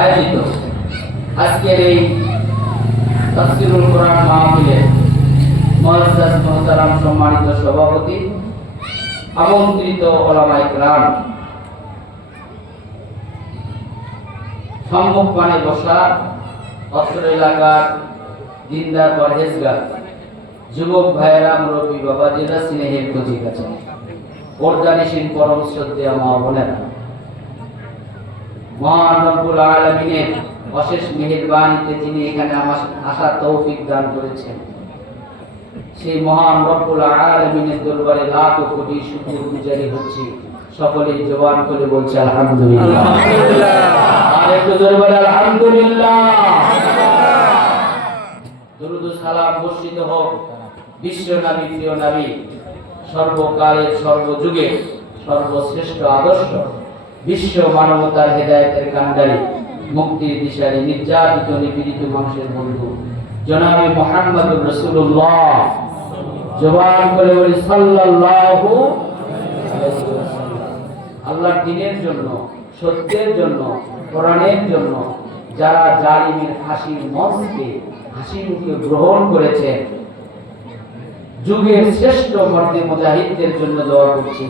আয়োজিত আজকের এই তাফসীরুল কোরআন মাহফিলে মুআজ্জাজ মুহতারাম সম্মানিত সভাপতি, আমন্ত্রিত উলামায়ে কেরাম, সম্মুখপানে বসা অত্র এলাকার দিনদার পরহেজগার যুবক ভাইয়েরা, মুরব্বী বাবাজিরা, স্নেহের কচি কাছে পর্দানিশীন পরম শ্রদ্ধেয় মা বোনেরা, মহান রব্বুল আলামিনের অশেষ মেহেরবানিতে যিনি এখানে আসার তৌফিক দান করেছেন, সেই মহান রব্বুল আলামিনের দরবারে লাখ কোটি শুকর গুজারি হচ্ছে। সকলে জবান করে বলছে আলহামদুলিল্লাহ, আর একটু জোরে বলে আলহামদুলিল্লাহ। দরুদ ও সালাম বর্ষিত হোক বিশ্ব নবী, প্রিয় নবী, সর্বকালের সর্বযুগে সর্বশ্রেষ্ঠ আদর্শ, বিশ্ব মানবতার হেদায়েতের কান্ডারি, মুক্তির দিশারি, নির্যাতিত নিপীড়িত মানুষের বন্ধু জনাবে মুহাম্মদুর রাসূলুল্লাহ। জবান করে বলি সাল্লাল্লাহু আলাইহি ওয়াসাল্লাম। আল্লাহর দ্বীনের জন্য, সত্যের জন্য, কোরআনের জন্য যারা জালিমের ফাঁসির মঞ্চকে হাসি মুখে গ্রহণ করেছে, যুগের শ্রেষ্ঠ মর্দে মুজাহিদদের জন্য দোয়া করছি,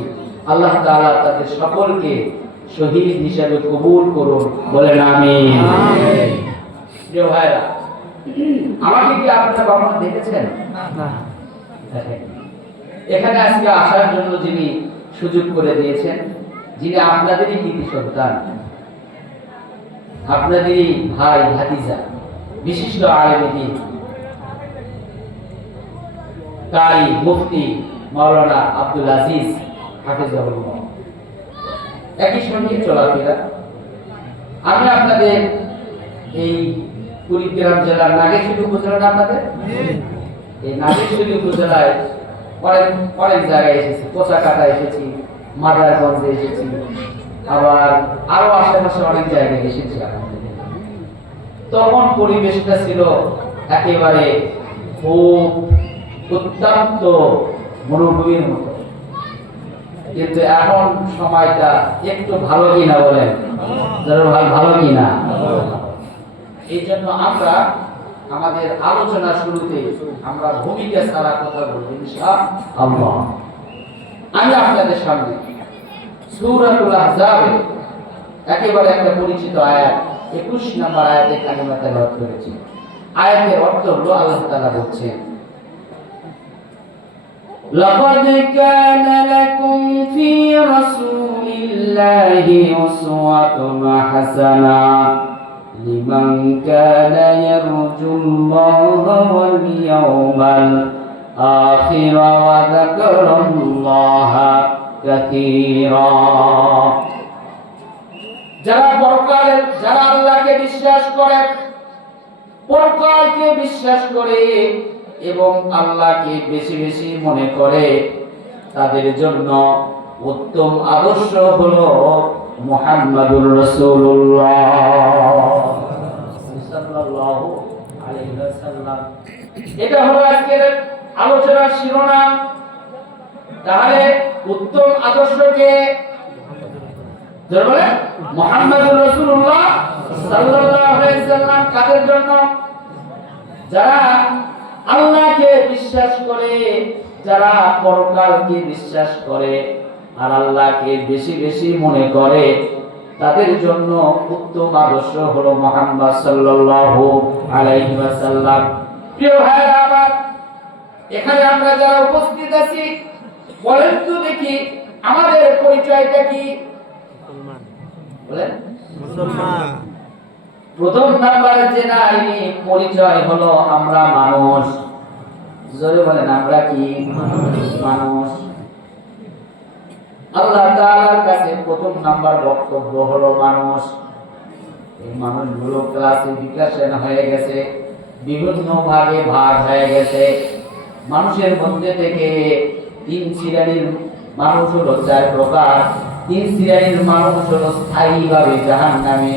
আল্লাহ তাআলা তাদের সকলকে শহীদ হিসেবে কবুল করুন, বলেন আমিন। প্রিয় ভাইরা, আমাকে কি আপনারা কখনো দেখেছেন? না। এখানে আজকে আসার জন্য যিনি সুযোগ করে দিয়েছেন, যিনি আপনাদেরই কৃতি সন্তান, আপনাদেরই ভাই ভাতিজা, বিশিষ্ট আলেম দ্বীন, কারি মুফতি মাওলানা আব্দুল আজিজ হাফিজাহুল্লাহ, একই সঙ্গে চলাফেরা। আমি আপনাদের এই কুড়িগ্রাম জেলার নাগেশ্বরী উপজেলা, আপনাদের এই নাগেশ্বরী উপজেলায় অনেক জায়গায় এসেছি, কোচাকাটা এসেছি, মাদারগঞ্জে এসেছি, আবার আরো আশেপাশে অনেক জায়গায় এসেছি। তখন পরিবেশটা ছিল একেবারে খুব উত্তপ্ত মরুভূমির মতো, কিন্তু এখন সময়টা একটু ভালো কিনা বলেন, ভালো কিনা? এই জন্য আমরা আমাদের আলোচনার শুরুতে আমরা ভূমিকা ছাড়া কথা বলবো ইনশাআল্লাহ। আমি আপনাদের সামনে সূরাতুল আহজাবে একেবারে একটা পরিচিত আয়াত 21 নম্বর আয়াতে কালিমা তেলাওয়াত করেছি। আয়াতের অর্থ হলো, আল্লাহ তাআলা বলছেন, لقد كان لكم في رسول الله أسوة حسنة لمن كان يرجو الله واليوم الآخر وذكر الله كثيرا। যারা আল্লাহকে বিশ্বাস করে, পরকালকে বিশ্বাস করে এবং আল্লাহকে বেশি বেশি মনে করে, তাদের জন্য উত্তম আদর্শ হলো মুহাম্মাদুর রাসূলুল্লাহ সাল্লাল্লাহু আলাইহি ওয়াসাল্লাম। এটা হলো আজকের আলোচনার শিরোনাম। তাহলে উত্তম আদর্শকে বলে মুহাম্মাদুর রাসূলুল্লাহ সাল্লাল্লাহু আলাইহি ওয়াসাল্লাম কাদের জন্য? যারা আল্লাহকে বিশ্বাস করে, যারা পরকালকে বিশ্বাস করে আর আল্লাহকে বেশি বেশি মনে করে, তাদের জন্য উত্তম আদর্শ হলো মুহাম্মদ সাল্লাল্লাহু আলাইহি ওয়াসাল্লাম। প্রিয় ভাইরা আমার, এখানে আমরা যারা উপস্থিত আছি, বলেন তো দেখি আমাদের পরিচয়টা কি? বলেন মুসলমান। প্রথম নাম্বার যে নারী পরিচয় হলো আমরা মানুষ। জোরে বলেন, আমরা কি? মানুষ। আল্লাহ তাআলার কাছে প্রথম নাম্বার বক্তব্য হলো মানুষ। এই মানুষগুলো ক্লাসে বিকাশন হয়ে গেছে, বিভিন্ন ভাগে ভাগ হয়ে গেছে। মানুষের মধ্যে থেকে 3 শ্রেণীর মানুষ হলো 4 প্রকার। 3 শ্রেণীর মানুষ হলো স্থায়ীভাবে জাহান্নামে,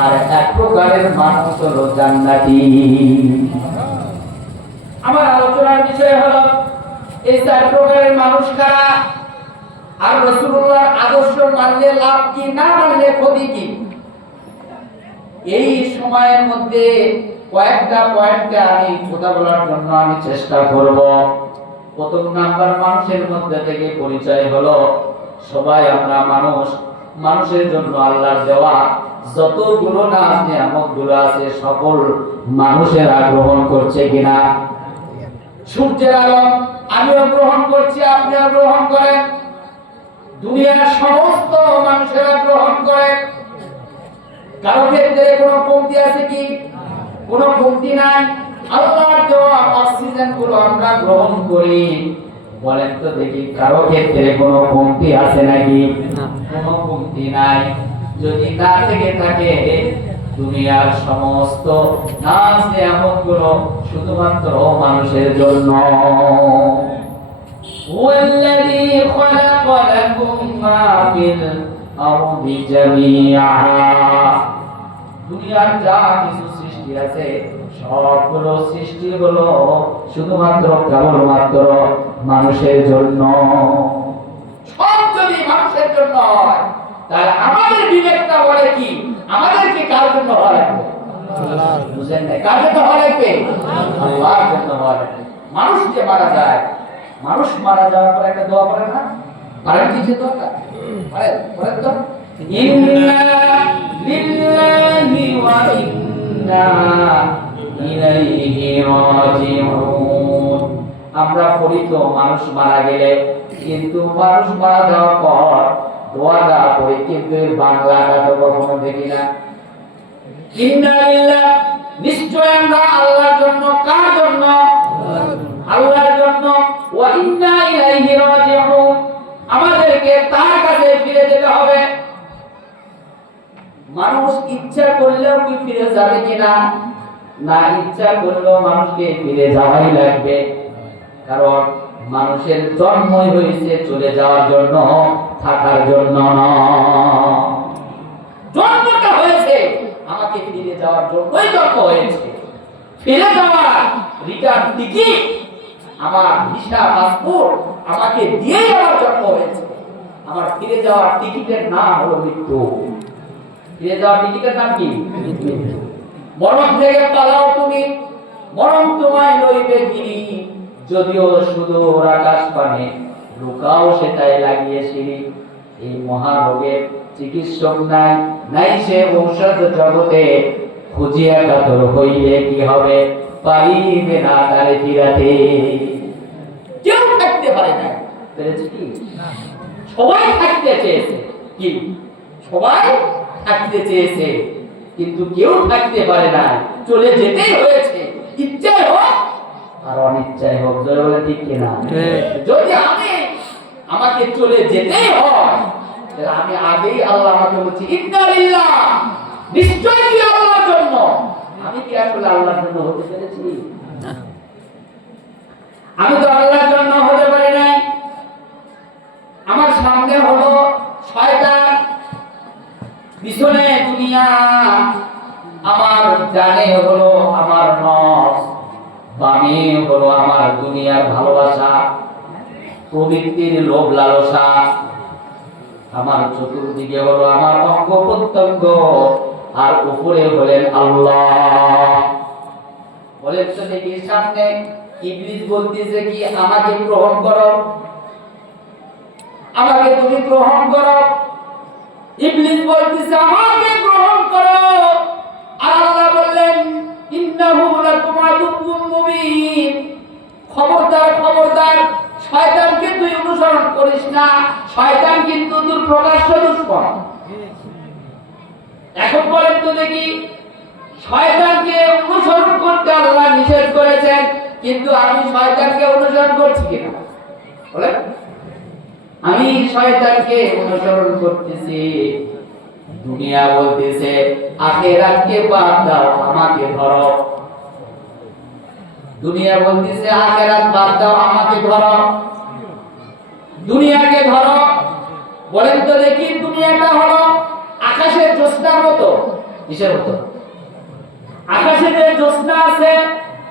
আর 1 প্রকারের মানুষ হলো জান্নাতি। আমার আলোচনার বিষয় হলো এই 4 প্রকারের মানুষ কারা, আর রাসূলুল্লাহর আদর্শ মানলে লাভ কি, না মানলে ক্ষতি কি? এই সময়ের মধ্যে কয়েকটা পয়েন্টে আমি কথা বলার জন্য আমি চেষ্টা করব। প্রথম নাম্বার, মানুষের মধ্যে থেকে পরিচয় হলো সবাই আমরা মানুষ। মানুষের জন্য আল্লাহর দেওয়া যতগুলো নাজ নিয়ামতগুলো আছে সকল মানুষেরা গ্রহণ করছে কিনা? সূর্যের আলো আমিও গ্রহণ করছি, আপনিও গ্রহণ করেন, দুনিয়ার সমস্ত মানুষেরা গ্রহণ করে। কারো ক্ষেত্রে কোনো কমতি আছে কি? কোনো কমতি নাই। আল্লাহর দেওয়া অক্সিজেন গুলো আমরা গ্রহণ করি। বলেন তো দেখি, কারো ক্ষেত্রে কোনো কমতি আছে নাকি? কোনো কমতি নাই। যদি না থেকে থাকে, দুনিয়ার সমস্ত নাজ নিয়ামত গুলো শুধুমাত্র মানুষের জন্য। ওয়াল্লাযী খালাকা লাকুম মা ফিল আরদি জামিআ, দুনিয়ার যা কিছু সৃষ্টি আছে সবগুলো সৃষ্টি হলো শুধুমাত্র কেবলমাত্র মানুষের জন্য। সব যদি মানুষের জন্য হয়, তাহলে আমাদের বিবেকটা বলে কি আমাদেরকে কার জন্য হওয়া লাগবে? বুঝেন না? কার জন্য হওয়া লাগবে? আল্লাহর জন্য হওয়া লাগবে। মানুষ যে মারা যায়, মানুষ মারা যাওয়ার পর একটা দোয়া করে না? পারেন কি যে দোয়াটা? পড়েন তো, ইন্না লিল্লাহি ওয়া ইন্না ইলাইহি রাজিউন। আমরা পড়ি তো মানুষ মারা গেলে, কিন্তু মানুষ মারা যাওয়ার পর দোয়াটা পড়ি, কিন্তু এর বাংলাটা তো কখনো দেখি না। ইন্না লিল্লাহ, নিশ্চয় আমরা আল্লাহর জন্য। কার জন্য? আল্লাহর জন্য। ওয়া ইন্না ইলাইহি রাজিউন, আমাদেরকে তার কাছে ফিরে যেতে হবে। মানুষ ইচ্ছা করলেও কি ফিরে যাবে কিনা? না, ইচ্ছা করলেও মানুষকে ফিরে যাওয়াই লাগবে। কারণ মানুষের জন্মই হয়েছে চলে যাওয়ার জন্য, থাকার জন্য নয়। জন্মটা হয়েছে আমাকে ফিরে যাওয়ার জন্যই জন্ম হয়েছে। ফিরে যাওয়ার রিটার্ন টিকিট, আমার ভিসা পাসপোর্ট আমাকে দিয়েই আমার জন্ম হয়েছে। আমার ফিরে যাওয়ার টিকিটের নাম হলো মৃত্যু। ফিরে যাওয়ার টিকিটের নাম কি? মরণ থেকে পালাও তুমি, মরণ তোমায় লইবে গিরি। যদিও সুদূর আকাশ পানে, লুকাও সেটাই লাগিয়ে সিঁড়ি। এই মহারোগের চিকিৎসক নাই, নাই সে ঔষধ জগতে। খুঁজিয়া কাতর হইলে কি হবে, পারিবে না তারে ফিরাতে। কেউ থাকতে পারে না, পেরেছে কি? সবাই থাকতে চেয়েছে, কি সবাই থাকতে চেয়েছে, কিন্তু কেউ থাকতে পারে না, চলে যেতেই হয়েছে। ইচ্ছাই হোক আর অনিচ্ছাই হোক, জয় বলে ঠিক কিনা? যদি আমাকে চলে যেতেই হয়, তাহলে আমি আগেই আল্লাহ আমাকে বলছি ইন্না লিল্লাহ, নিশ্চয় কি আল্লাহর জন্য। আমি কি আসলে আল্লাহর জন্য হতে পেরেছি? আমি তো আল্লাহর জন্য হতে পারি নাই। আমার সামনে হলো শয়তান, পিছনে দুনিয়া, আমার ডানে হলো আমার নফস, বামে হলো আমার দুনিয়ার ভালোবাসা, প্রবৃত্তির লোভ লালসা। আমার চতুর্দিকে হলো আমার অঙ্গ প্রত্যঙ্গ, আর উপরে হলেন আল্লাহ। বলেন তো দেখি, সামনে ইবলিস বলতেছে কি আমাকে গ্রহণ করো, আমাকে তুমি গ্রহণ করো। ইবলিস বলতেছে আমাকে গ্রহণ করো, আর আল্লাহ বললেন ইন্নাহু লাকুম আদুউম মুবিন। খবরদার, খবরদার, শয়তানকে তুই অনুসরণ করিস না। শয়তান কিন্তু তোর প্রকাশ্য দুশমন। এখন বলেন তো দেখি, শয়তানকে অনুসরণ করতে আল্লাহ নিষেধ করেছেন, কিন্তু আমি শয়তানকে অনুসরণ করছি কিনা? বলেন, আমি শয়তানকে অনুসরণ করতেছি। দুনিয়া বলতেছে আখিরাতকে বাদ দাও, আমাকে ধরো। দুনিয়া বলতেছে আখিরাত বাদ দাও, আমাকে ধরো। দুনিয়াকে ধরো। বলেন তো দেখি, দুনিয়াটা হলো আকাশের জ্যোৎস্নার মতো। কিসের মতো? আকাশে যে জ্যোৎস্না আছে,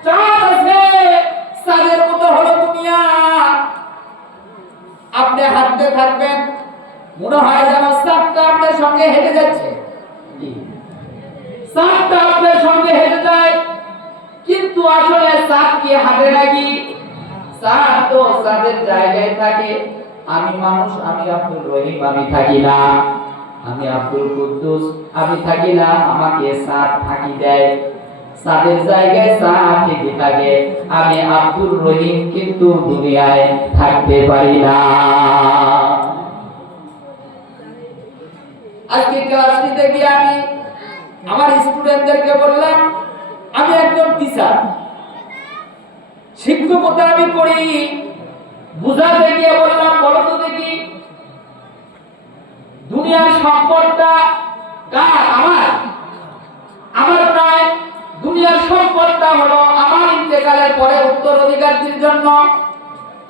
চাঁদ আছে, চাঁদের মতো হলো দুনিয়া। আপনি হাঁটতে থাকবেন, মনে হয় যেন চাঁদটা আপনার সঙ্গে হেঁটে যাচ্ছে। চাঁদটা আপনার সঙ্গে হেঁটে যায়, কিন্তু আসলে চাঁদ কি হাঁটে নাকি? চাঁদ তো চাঁদের জায়গায় থাকে। আমি মানুষ, আমি আব্দুর রহিম, আমি থাকি না। আমি আব্দুল কুদ্দুস, আমি থাকি না। আমাকে চাঁদ ফাঁকি দেয়, চাঁদের জায়গায় চাঁদ ঠিকই থাকে। আমি আব্দুর রহিম কিন্তু দুনিয়ায় থাকতে পারি না। আজকে ক্লাস নিতে গিয়ে আমি আমার স্টুডেন্টদেরকে বললাম, আমি একজন টিচার, শিক্ষকতা আমি করি। বুঝাতে গিয়ে বললাম, বলো তো দেখি দুনিয়ার সম্পদটা কার? আমার? আমার নয়। দুনিয়ার সম্পদটা হলো আমার ইন্তেকালের পরে উত্তরাধিকারীর জন্য,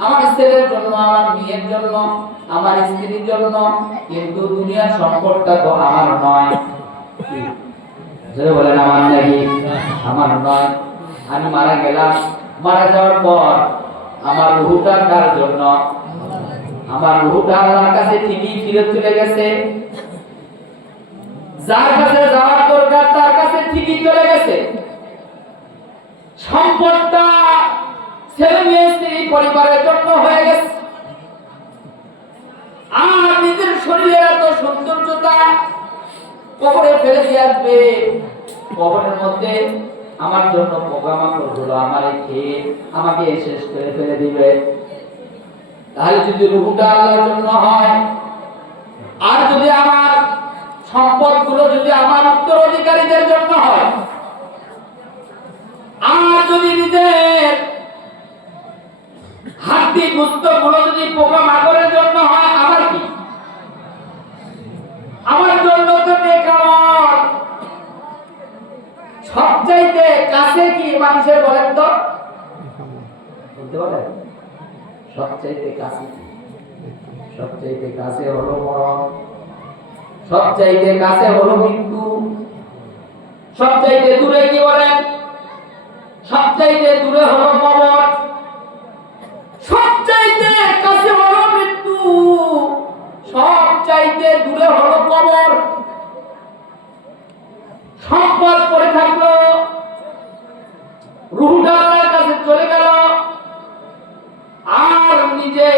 আমার ছেলের জন্য, আমার মেয়ের জন্য, আমার স্ত্রীর জন্য। কিন্তু দুনিয়ার সম্পদটা তো আমার নয়। বলেন আমার নাকি? আমার নয়। আমি মারা গেলাম, মারা যাওয়ার পর আমার রূহটা কার জন্য? আমার রূহটা আল্লাহর কাছে ঠিকই ফিরে চলে গেছে। যার কাছে যাওয়ার দরকার তার কাছে ঠিকই চলে গেছে। সম্পদটা ছেলে মেয়ে স্ত্রী পরিবারের জন্য হয়ে গেছে। আর নিজের শরীরের এত সৌন্দর্যতা কবরে ফেলে দিয়ে আসবে। কবরের মধ্যে আমার জন্য পোকামাকড় গুলো আমারে খেয়ে আমাকে শেষ করে ফেলে দিবে। তাহলে যদি রূহটা আল্লাহর জন্য হয়, আর যদি আমার সম্পদ গুলো যদি আমার উত্তরাধিকারীদের জন্য হয়, আর যদি নিজের হাড্ডি গোস্ত গুলো যদি পোকামাকড়ের জন্য হয়, আমার কি? আমার জন্য তো নেকামত। সবচাইতে কাছে কি মানুষের বলেন তো? বলতে পারেন সবচাইতে কাছে? সবচাইতে কাছে হলো মরণ, সবচাইতে কাছে হলো মৃত্যু, সবচাইতে দূরে কি বলেন? সবচাইতে দূরে হলো কবর, সবচাইতে কাছে হলো মৃত্যু, সবচাইতে দূরে হলো কবর। সম্পদ করে থাকলো, রূহটা আল্লাহর কাছে চলে গেল, আর নিজে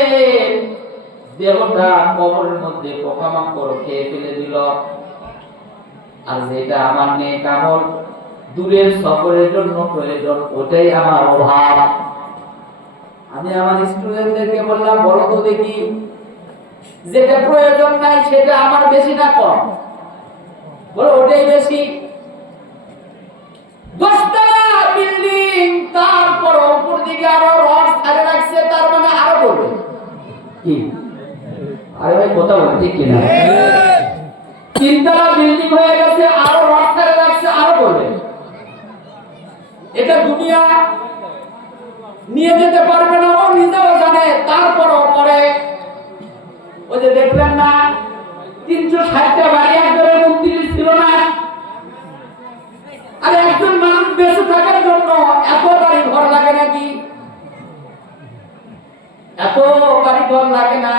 দেহটা কবরের মধ্যে পোকামাকড় খেয়ে ফেলে দিল। আর যেটা আমার নেক আমল দূরের সফরের জন্য প্রয়োজন, ওটাই আমার অভাব। আমি আমার স্টুডেন্টদেরকে বললাম, বলো তো দেখি যেটা প্রয়োজন নাই সেটা আমার বেশি না কম? বলো ওটাই বেশি। 10 তলা বিল্ডিং, তারপর উপর দিকে আরো রড ছাড়ে রাখছে, তার মানে আরো বলবে কি? আরে ভাই কথা বল, ঠিক কিনা? 3 তলা বিল্ডিং হয়ে গেছে, আরো রড ছাড়ে রাখছে, আরো বলবে। এটা দুনিয়া নিয়ে যেতে পারবে না, ও নিজেও জানে, তারপরও করে। ওই যে দেখলেন না 360টা বাড়ি একজনের মন্ত্রী ছিল না? আর একজন মানুষ বেঁচে থাকার জন্য এত বাড়ি ঘর লাগে নাকি? এত বাড়ি ঘর লাগে না।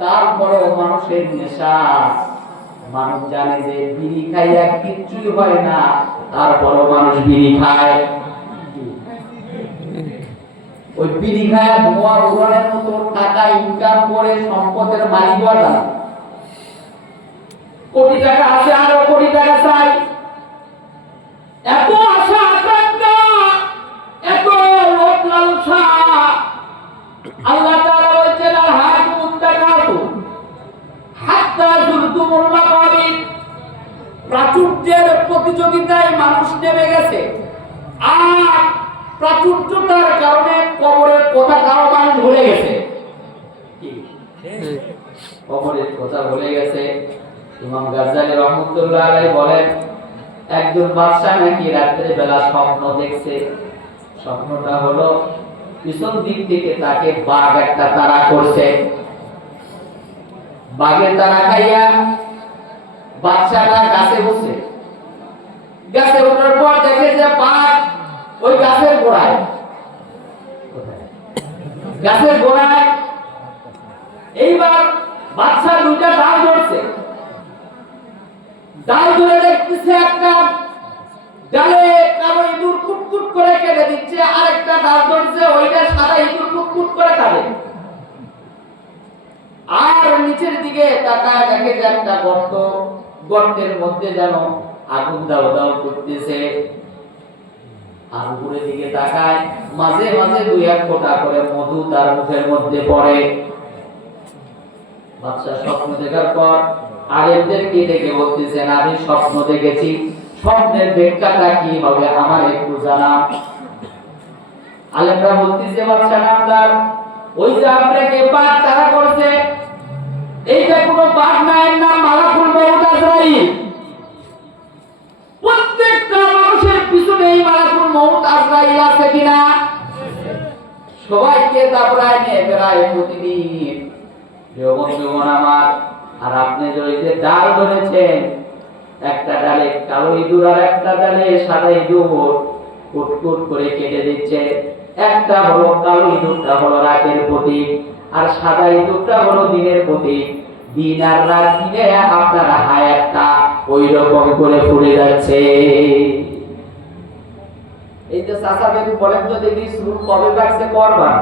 তারপরেও মানুষের নেশা, মানুষ জানে যে বিড়ি খাইয়া কিচ্ছুই হয় না, তারপরেও মানুষ বিড়ি খায়। ওই বিড়ি খায়া ধোঁয়া উড়ানোর মতো টাকা ইনকাম করে সম্পদের মালিক হওয়া, কোটি টাকা আছে আরো কোটি টাকা চাই, এত আশা আকাঙ্ক্ষা, এত লোভ লালসা। আল্লাহ তাআলা বলেছেন, হাকুম তাকাতু হাত্তা যুরতুমুল মাকাবির। প্রাচুর্যের প্রতিযোগিতায় মানুষ নেমে গেছে, আর প্রাচুর্যতার কারণে কবরের কথা কারো মানুষ ভুলে গেছে। কবরের কথা ভুলে গেছে। ইমাম গাজ্জালী রাহমাতুল্লাহ আলাইহি বলেন, একজন বাদশা নাকি রাতের বেলা স্বপ্ন দেখছে। স্বপ্নটা হলো পিছন দিক থেকে তাকে বাঘ একটা তাড়া করছে। বাঘের তাড়া খাইয়া বাদশাটা গাছে বসে, গাছে ওঠার পর দেখে যে বাঘ ওই গাছের গোড়ায়, গাছের গোড়ায়। এইবার বাদশা দুইটা ডাল ধরছে, ডাল ধরে দেখতেছে একটা দিকে তাকায় দেখে যে একটা গর্ত, গর্তের মধ্যে যেন আগুন দাউ দাউ করতেছে। আর উপরের দিকে তাকায়, মাঝে মাঝে দুই এক ফোঁটা করে মধু তার মুখের মধ্যে পড়ে। বাদশা স্বপ্ন দেখার পর আলেমদেরকে ডেকে বলতেছেন, আমি স্বপ্ন দেখেছি, স্বপ্নের ব্যাখ্যাটা কি হবে আমার একটু জানা। আলেমরা বলতেছে, বাদশা নামদার, ওই যে আপনাকে পাক তারা করছে, এইটা কোনো পাক না, এর নাম মালাকুল মউত আজরাইল। প্রত্যেকটা মানুষের পিছনে এই মালাকুল মউত আজরাইল আছে কিনা? সবাইকে দাবড়ায় নিয়ে বেড়ায় প্রতিদিন। বন্ধুগণ আমার, আর আপনি যে ডাল ধরেছেন, একটা ডালে কালো ইঁদুর আর একটা ডালে সাদা ইঁদুর কুটকুট করে কেটে দিচ্ছে। একটা হলো কালো ইঁদুরটা হলো রাতের প্রতীক, আর সাদা ইঁদুরটা হলো দিনের প্রতীক। দিন আর রাত দিনে আপনার হায়াতটা ওই রকম করে ফুলে যাচ্ছে। এই যে চাচা বেবি বলেন তো দেখি, চুল কবে কাটছে করবার?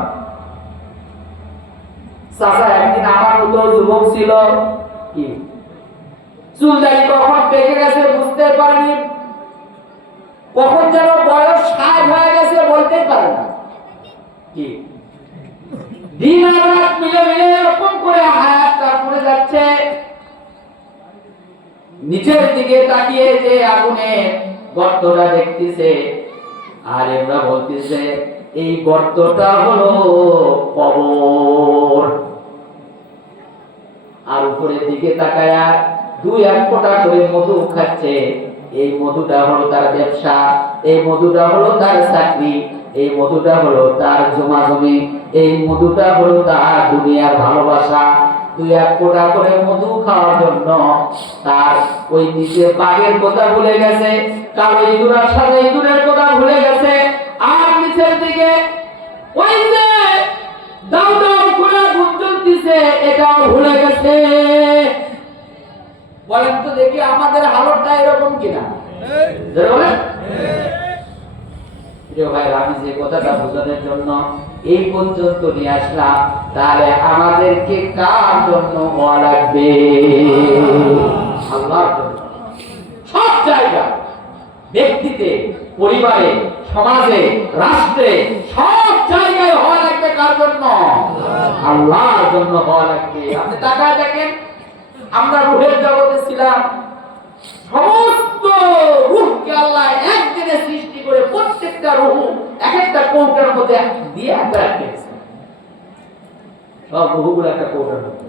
চাচা একদিন আমার মতো যুবক ছিল, কি চুল দাড়ি কখন পেকে গেছে বুঝতে পারেনি, কখন যেন বয়স 60 হয়ে গেছে বলতে পারে না। কি দিন আর রাত মিলে মিলে এরকম করে হায়াতটা পড়ে যাচ্ছে। নিচের দিকে তাকিয়ে যে আগুনে গর্তটা দেখতেছে, আর এরা বলতেছে এই গর্তটা হলো কবর। আর উপরের দিকে তাকায়া দুই এক ফোঁটা করে মধু খাচ্ছে। এই মধুটা হলো তার ব্যবসা, এই মধুটা হলো তার চাকরি, এই মধুটা হলো তার জমা জমি, এই মধুটা হলো তার দুনিয়ার ভালোবাসা। দুই এক ফোঁটা করে মধু খাওয়ার জন্য তার ওই নিচে বাঘের কথা ভুলে গেছে, কালো ইঁদুর আর সাদা ইঁদুরের কথা ভুলে গেছে। আর নিচের দিকে ওই যে দাউ দাউ করে আগুন জ্বলতেছে, এটাও ভুলে গেছে। বলেন তো দেখি আমাদের হালতটা এরকম কিনা? বলেন। ভাই, আমি যে কথাটা বোঝানোর জন্য এই পর্যন্ত নিয়ে আসলাম, তাহলে আমাদেরকে কার জন্য হওয়া লাগবে? আল্লাহর জন্য। সব জায়গায়, ব্যক্তিতে, পরিবারে, সমাজে, রাষ্ট্রে, সব জায়গায় হওয়া লাগবে কার জন্য? আল্লাহর জন্য হওয়া লাগবে। আপনি তাকায় দেখেন, আমরা রূহের জগতে ছিলাম, সমস্ত রূহকে আল্লাহ একদিনে সৃষ্টি করে প্রত্যেকটা রূহ এক একটা কৌটার মধ্যে দিয়ে রাখতেছে। সব রূহগুলো একটা কৌটার মধ্যে,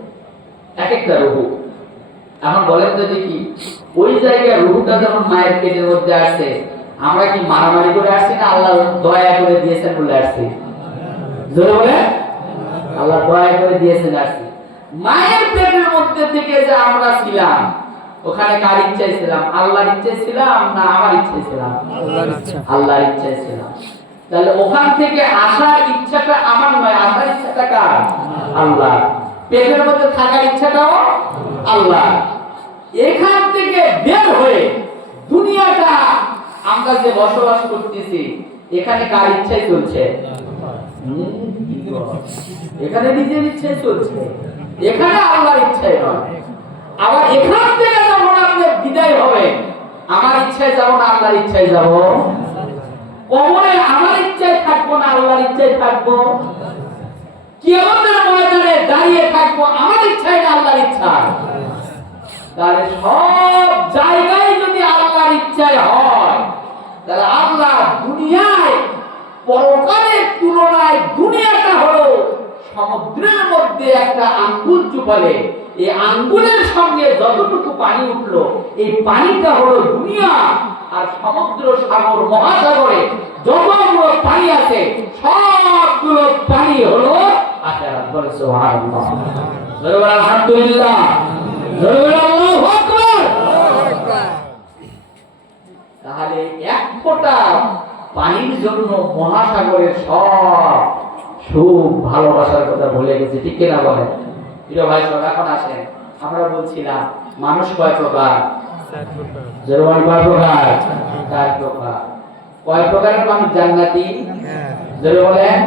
এক একটা রূহ। এখন বলেন তো দেখি, ওই জায়গায় রূহটা যখন মায়ের পেটের মধ্যে আসছে, আমরা কি মারামারি করে আসছি না আল্লাহ দয়া করে দিয়েছেন বলে আসছি? জোরে বলে, আল্লাহ দয়া করে দিয়েছেন আসছি। মায়ের পেটের মধ্যে থেকে যে আমরা ছিলাম, ওখানে কার ইচ্ছায় ছিলাম? আল্লাহর ইচ্ছায় ছিলাম না আমার ইচ্ছায় ছিলাম? আল্লাহর ইচ্ছায় ছিলাম। তাহলে ওখান থেকে আসার ইচ্ছাটা আমার নয়, আসার ইচ্ছাটা কার? আল্লাহ। পেটের মধ্যে থাকার ইচ্ছাটাও আল্লাহ। এখান থেকে বের হয়ে দুনিয়াটা আমরা যে বসবাস করতেছি, এখানে কার ইচ্ছায় চলছে? এখানে নিজের ইচ্ছায় চলছে, এখানে আল্লাহর ইচ্ছায় নয়। আবার এখান থেকে যখন আপনি বিদায় হবে, আমার ইচ্ছায় যাব না আল্লাহর ইচ্ছায় যাব? কবরে আমার ইচ্ছায় থাকবো না আল্লাহর ইচ্ছায় থাকবো? কিয়ামতের ময়দানে দাঁড়িয়ে থাকবো আমার ইচ্ছায় না আল্লাহর ইচ্ছায়? তাহলে সব জায়গায় যদি আল্লাহর ইচ্ছায় হয়, তাহলে আল্লাহ দুনিয়ায় পরকালের তুলনায় দুনিয়াটা হলো সমুদ্রের মধ্যে একটা আঙ্গুল চুপালে, এই আঙ্গুলের সঙ্গে যতটুকু পানি উঠলো, এই পানিটা হলো দুনিয়া। আর সমুদ্র, সাগর, মহাসাগরে যতগুলো পানি আছে, সবগুলো পানি হলো আখিরাত। বলে সুবহানাল্লাহ, জোরে বলেন আলহামদুলিল্লাহ, জোরে বলেন আল্লাহু আকবার। তাহলে এক ফোঁটা পানির জন্য মহাসাগরের সব সুখ ভালোবাসার কথা ভুলে গেছে, ঠিক কিনা বলেন? প্রিয় ভাই সব, এখন আসেন, আমরা বলছিলাম মানুষ কয় প্রকার? জরুরি কয় প্রকার? 4 প্রকার। কয় প্রকারের মানুষ জান্নাতি? জোরে বলেন,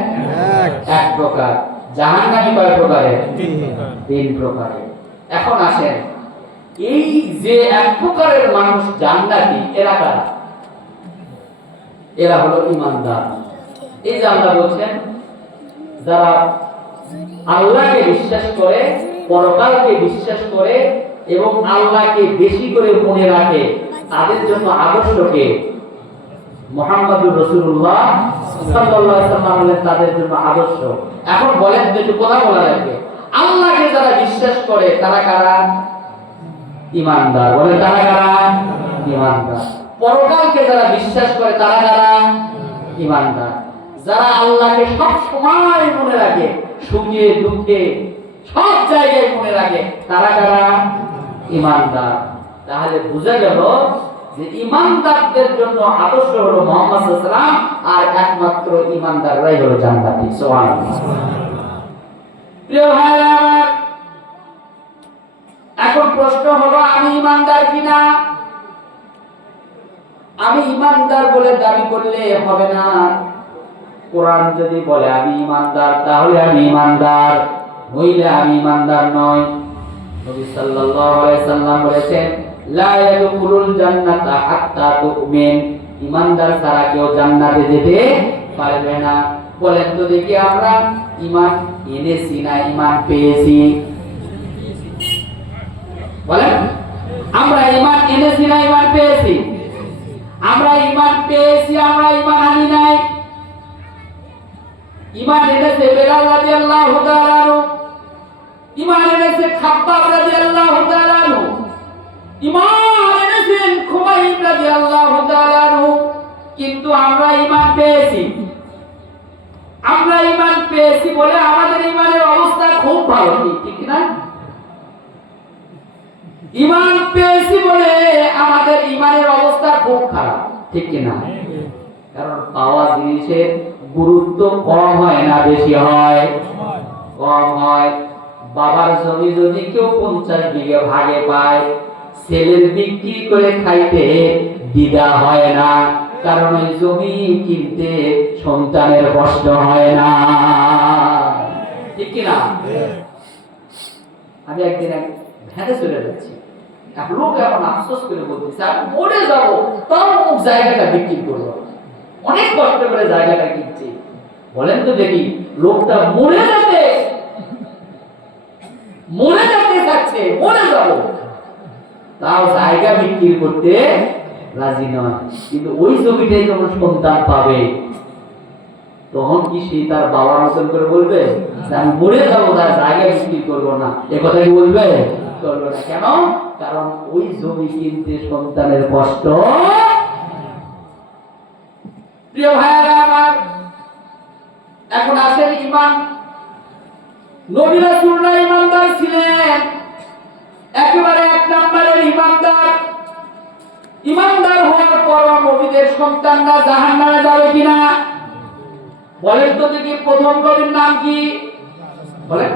1 প্রকার। জাহান্নামী কয় প্রকারের? 3 প্রকারের। এখন আসেন, এই যে এক প্রকারের মানুষ জান্নাতি, এরা কারা? এরা হলো ঈমানদার। এই যে আল্লাহ বলছেন যারা আল্লাহকে বিশ্বাস করে, পরকালকে বিশ্বাস করে এবং আল্লাহকে বেশি করে মনে রাখে, তাদের জন্য আদর্শকে মুহাম্মদুর রাসূলুল্লাহ সাল্লাল্লাহু আলাইহি ওয়াসাল্লাম বলেন তাদের জন্য আদর্শ। এখন বলেন তো, একটু কথা বলা লাগবে, আল্লাহকে যারা বিশ্বাস করে তারা কারা? ঈমানদার। বলেন তারা কারা? ঈমানদার। পরকালকে যারা বিশ্বাস করে তারা কারা? ঈমানদার। যারা আল্লাহকে সব সময় মনে রাখে, সুখে দুঃখে সব জায়গায় মনে রাখে, তারা কারা? ঈমানদার। তাহলে বোঝা গেল যে ঈমানদারদের জন্য আদর্শ হলো মুহাম্মদ সাল্লাল্লাহু আলাইহি ওয়াসাল্লাম, আর একমাত্র ঈমানদাররাই হলো জান্নাতি। সুবহানাল্লাহ। প্রিয় ভাইরা, এখন প্রশ্ন হলো আমি ঈমানদার কিনা? আমি ঈমানদার বলে দাবি করলে হবে না। কোরআন যদি বলে আমি ঈমানদার, তাহলে আমি ঈমানদার, হইলে আমি ঈমানদার নই। নবী সাল্লাল্লাহু আলাইহি সাল্লাম বলেছেন লা ইয়াদখুলুল জান্নাতা হাত্তা তুমিন, ঈমানদার ছাড়া কেউ জান্নাতে যেতে পারবে না। বলেন তো দেখি, আমরা ঈমান এনেছি না ঈমান পেয়েছি? বলেন, আমরা ঈমান এনেছি না ঈমান পেয়েছি? আমরা ঈমান পেয়েছি, আমরা ঈমান আনি নাই। ঈমান এনেছে বেলাল রাদিয়াল্লাহু তাআলা আনহু, ঈমান এনেছে খাব্বাব রাদিয়াল্লাহু তাআলা আনহু, ঈমান এনেছেন খুবাইব রাদিয়াল্লাহু তাআলা আনহু। কিন্তু আমরা ঈমান পেয়েছি, আমরা ঈমান পেয়েছি বলে আমাদের ঈমানের অবস্থা খুব ভালো, ঠিক না? ঈমান পেয়েছি বলে আমাদের ঈমানের অবস্থা খুব খারাপ, ঠিক কি না? কারণ পাওয়া জিনিসের গুরুত্ব কম হয় না বেশি হয়? কম হয়। বাবার জমি যদি কেউ 50 বিঘা ভাগে পায়, ছেলের বিক্রি করে খাইতে দ্বিধা হয় না, কারণ ওই জমি কিনতে সন্তানের কষ্ট হয় না, ঠিক কি না? আমি একদিন ভ্যানে চলে যাচ্ছি, এক লোক এখন আফসোস করে বলতেছে আমি মরে যাবো, তাও জায়গাটা বিক্রি করবো, অনেক কষ্ট করে জায়গাটা কিনছে। বলেন তো দেখি, লোকটা মরে যেতে চাচ্ছে, মরে যাবো, তাও জায়গা বিক্রি করতে রাজি নয়। কিন্তু ওই জমিটাই যখন সন্তান পাবে, তখন কি সে তার বাবার মতন করে বলবে আমি মরে যাবো, তার জায়গা বিক্রি করবো না? এ কথা কি বলবে? করবে না। কেন? কারণ ওই জমি কিনতে সন্তানের কষ্ট। প্রিয় ভাইরা আমার, এখন আসেন ঈমান। নবী রাসূলরা ঈমানদার ছিলেন, একেবারে এক নম্বরের ঈমানদার। ঈমানদার হওয়ার পর নবীদের সন্তানরা জাহান্নামে যাবে কিনা? বলেন তো দেখি, প্রথম নবীর নাম কি? বলেন।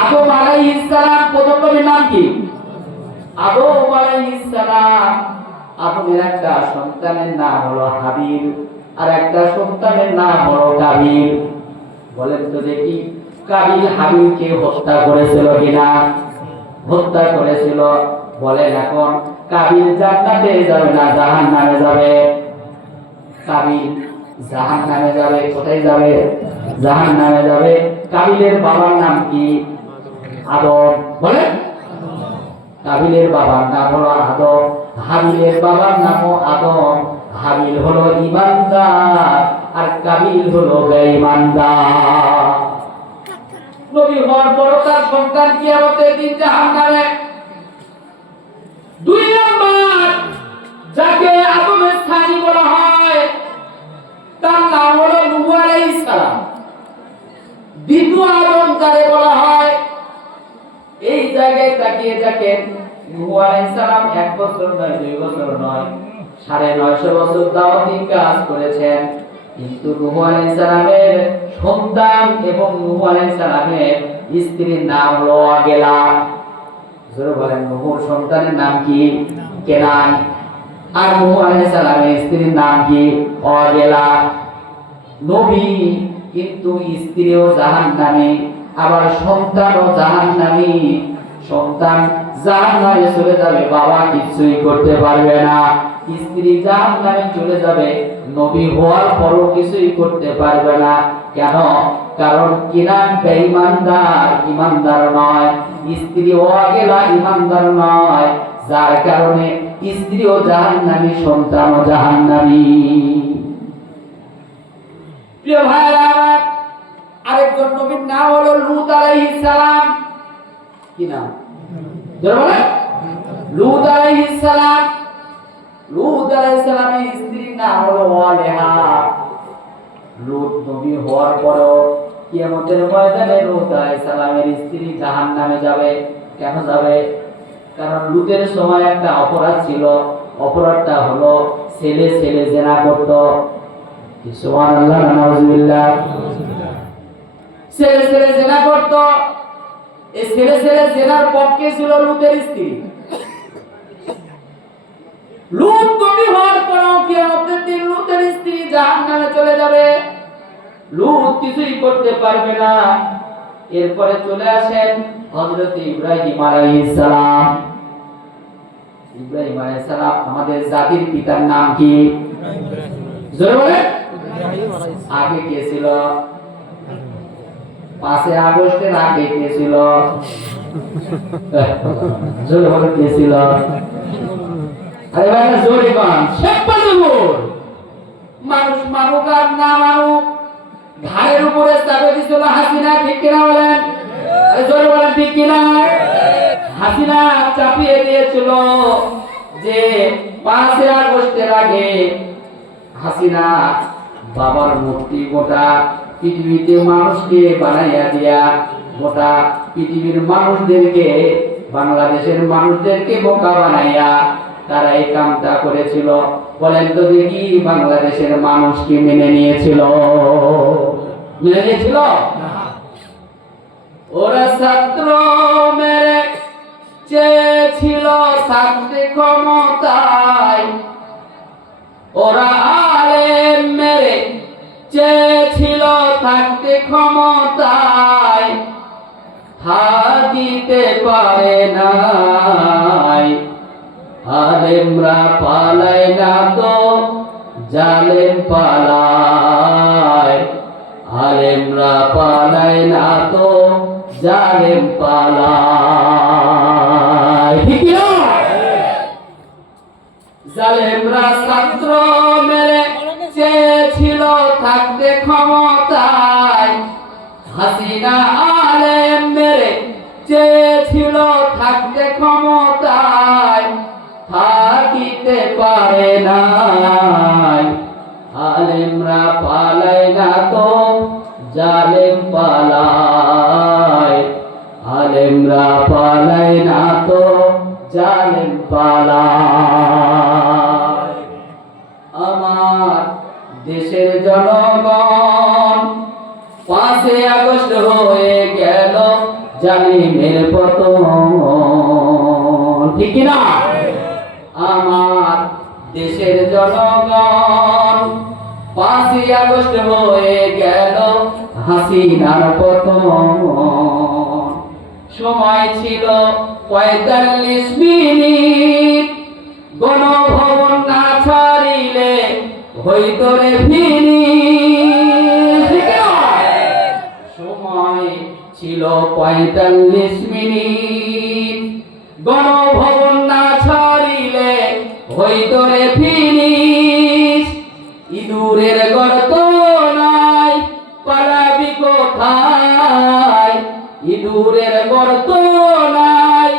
আদম আলাইহিস সালাম। প্রথম নবীর নাম কি? আদম আলাইহিস সালাম। আদমের একটা সন্তানের নাম হলো হাবিল, আর একটা সন্তানের নাম হলো কাবিল। বলেন তো দেখি, কাবিল হাবিলকে হত্যা করেছিল কিনা? হত্যা করেছিল। বলেন এখন কাবিল জান্নাতে যাবে না জাহান্নামে যাবে? কাবিল জাহান্নামে যাবে। কোথায় যাবে? জাহান্নামে যাবে। কাবিলের বাবার নাম কি? আদম। বলেন, কাবিলের বাবার নাম হলো আদম, হাবিলের বাবার নামও আদম। হাবিল হলো ঈমানদার আর কাবিল হলো বেঈমানদার। নবী হওয়ার পর তার সন্তান কিয়ামতের দিন জাহান্নামে। দুই নম্বর যাকে আদমের স্থানী বলা হয়, তার নাম হলো নূহ আলাইহিস সালাম। দ্বিতীয় আদম যাকে বলা হয়, এই জায়গায় তাকিয়ে দেখেন, নূহ আলাইহিস সালাম 1 বছর নয়, 2 বছর নয়, 950 বছর দাওয়াতি কাজ করেছেন। কিন্তু নূহ আলাইহিস সালামের সন্তান এবং নূহ আলাইহিস সালামের স্ত্রীর নাম হলো আগেলা। জোরে বলেন, নূহর সন্তানের নাম কি? কেনান। আর নূহ আলাইহিস সালামের স্ত্রীর নাম কি? আগেলা। নবী কিন্তু স্ত্রীও জাহান্নামী, আবার সন্তানও জাহান্নামী। সন্তান জাহান্নামে চলে যাবে, বাবা কিছুই করতে পারবে না। স্ত্রী জাহান্নামে চলে যাবে, নবী হওয়ার পরও কিছুই করতে পারবে না। কেন? কারণ কিনান বেঈমানদার, ইমানদার নয়। স্ত্রী হওয়া গেলা ইমানদার নয়, যার কারণে স্ত্রীও জাহান্নামী, সন্তানও জাহান্নামী। প্রিয় ভাইরা, আরেকজন নবীর নাম হলো লূত আলাইহিস সালাম। কি নাম? জোরে বলেন। লূত আলাইহিস সালাম। লূত আলাইহিস সালামের স্ত্রীর নাম হলো ওয়ালিহা। লূত নবী হওয়ার পরও কিয়ামতের ময়দানে লূত আলাইহিস সালামের স্ত্রী জাহান্নামে যাবে। কেন যাবে? কারণ লূতের সময় একটা অপরাধ ছিল। অপরাধটা হলো ছেলে ছেলে জিনা করত। সুবহানাল্লাহ, নাউজুবিল্লাহ। ছেলে ছেলে জিনা করত। এই ছেলে ছেলে জিনার পক্ষে ছিল লূতের স্ত্রী। লূত নবী হওয়ার পরও কিয়ামতের দিন লূতের স্ত্রী জাহান্নামে চলে যাবে। লূত কিছুই করতে পারবে না। এরপরে চলে আসেন হযরত ইব্রাহিম আলাইহিস সালাম। ইব্রাহিম আলাইহিস সালাম আমাদের জাতির পিতার নাম কি? জোরে বলেন। আগে কে ছিল? 5 আগস্টের আগে কে ছিল? জোরে বলেন, কে ছিল? আরে ভাই জোরে বলেন। শেখ মুজিবুর। মানুষ মানুক আর না মানুক, ঘাড়ের উপরে চাপে দিছিল হাসিনা, ঠিক কিনা বলেন? জোরে বলেন, ঠিক কিনা? হাসিনা চাপিয়ে দিয়েছিল যে 5 আগস্টের আগে হাসিনা বাবার মূর্তি গোটা পৃথিবীতে মানুষকে বানাইয়া দিয়া গোটা পৃথিবীর মানুষদেরকে, বাংলাদেশের মানুষদেরকে বোকা বানাইয়া তারা এই কামটা করেছিল। বলেন তো দেখি, বাংলাদেশের মানুষ কি মেনে নিয়েছিল? মেনে নিয়েছিল? ওরা ছাত্র মেরে চেয়েছিল থাকতে ক্ষমতায়, ওরা আলেম মেরে চেয়েছিল থাকতে ক্ষমতায়, থাকিতে পারে নাই। আলেমরা পালায় না তো জালেম পালায়, আলেমরা পালায় না তো জালেম পালায়। ঠিক না? জালেমরা ছাত্র মেরে চেয়েছিল থাকতে ক্ষমতায়, হাসিনা আলেম মেরে চেয়েছিল থাকতে ক্ষমতায়, থাকিতে পারে নাই। আলেমরা পালায় না তো জালেম পালায়, আলেমরা পালায় না তো জালেম পালায়। আমার দেশের জনগণ 5 আগস্ট হয়ে গেল জালিমের পতন। ঠিক না? আমার দেশের জনগণ 5 আগস্ট হয়ে গেল হাসিনার পতন। সময় ছিল 45 মিনিট, গণভবন না ছাড়িলে হইতো রে ফিনিশ। সময় ছিল 45 মিনিট, গণভবন না ছাড়িলে হইতো রে ফিনিশ। ইঁদুরের গর্ত নাই, পালাবি কোথায়? ইঁদুরের গর্ত নাই,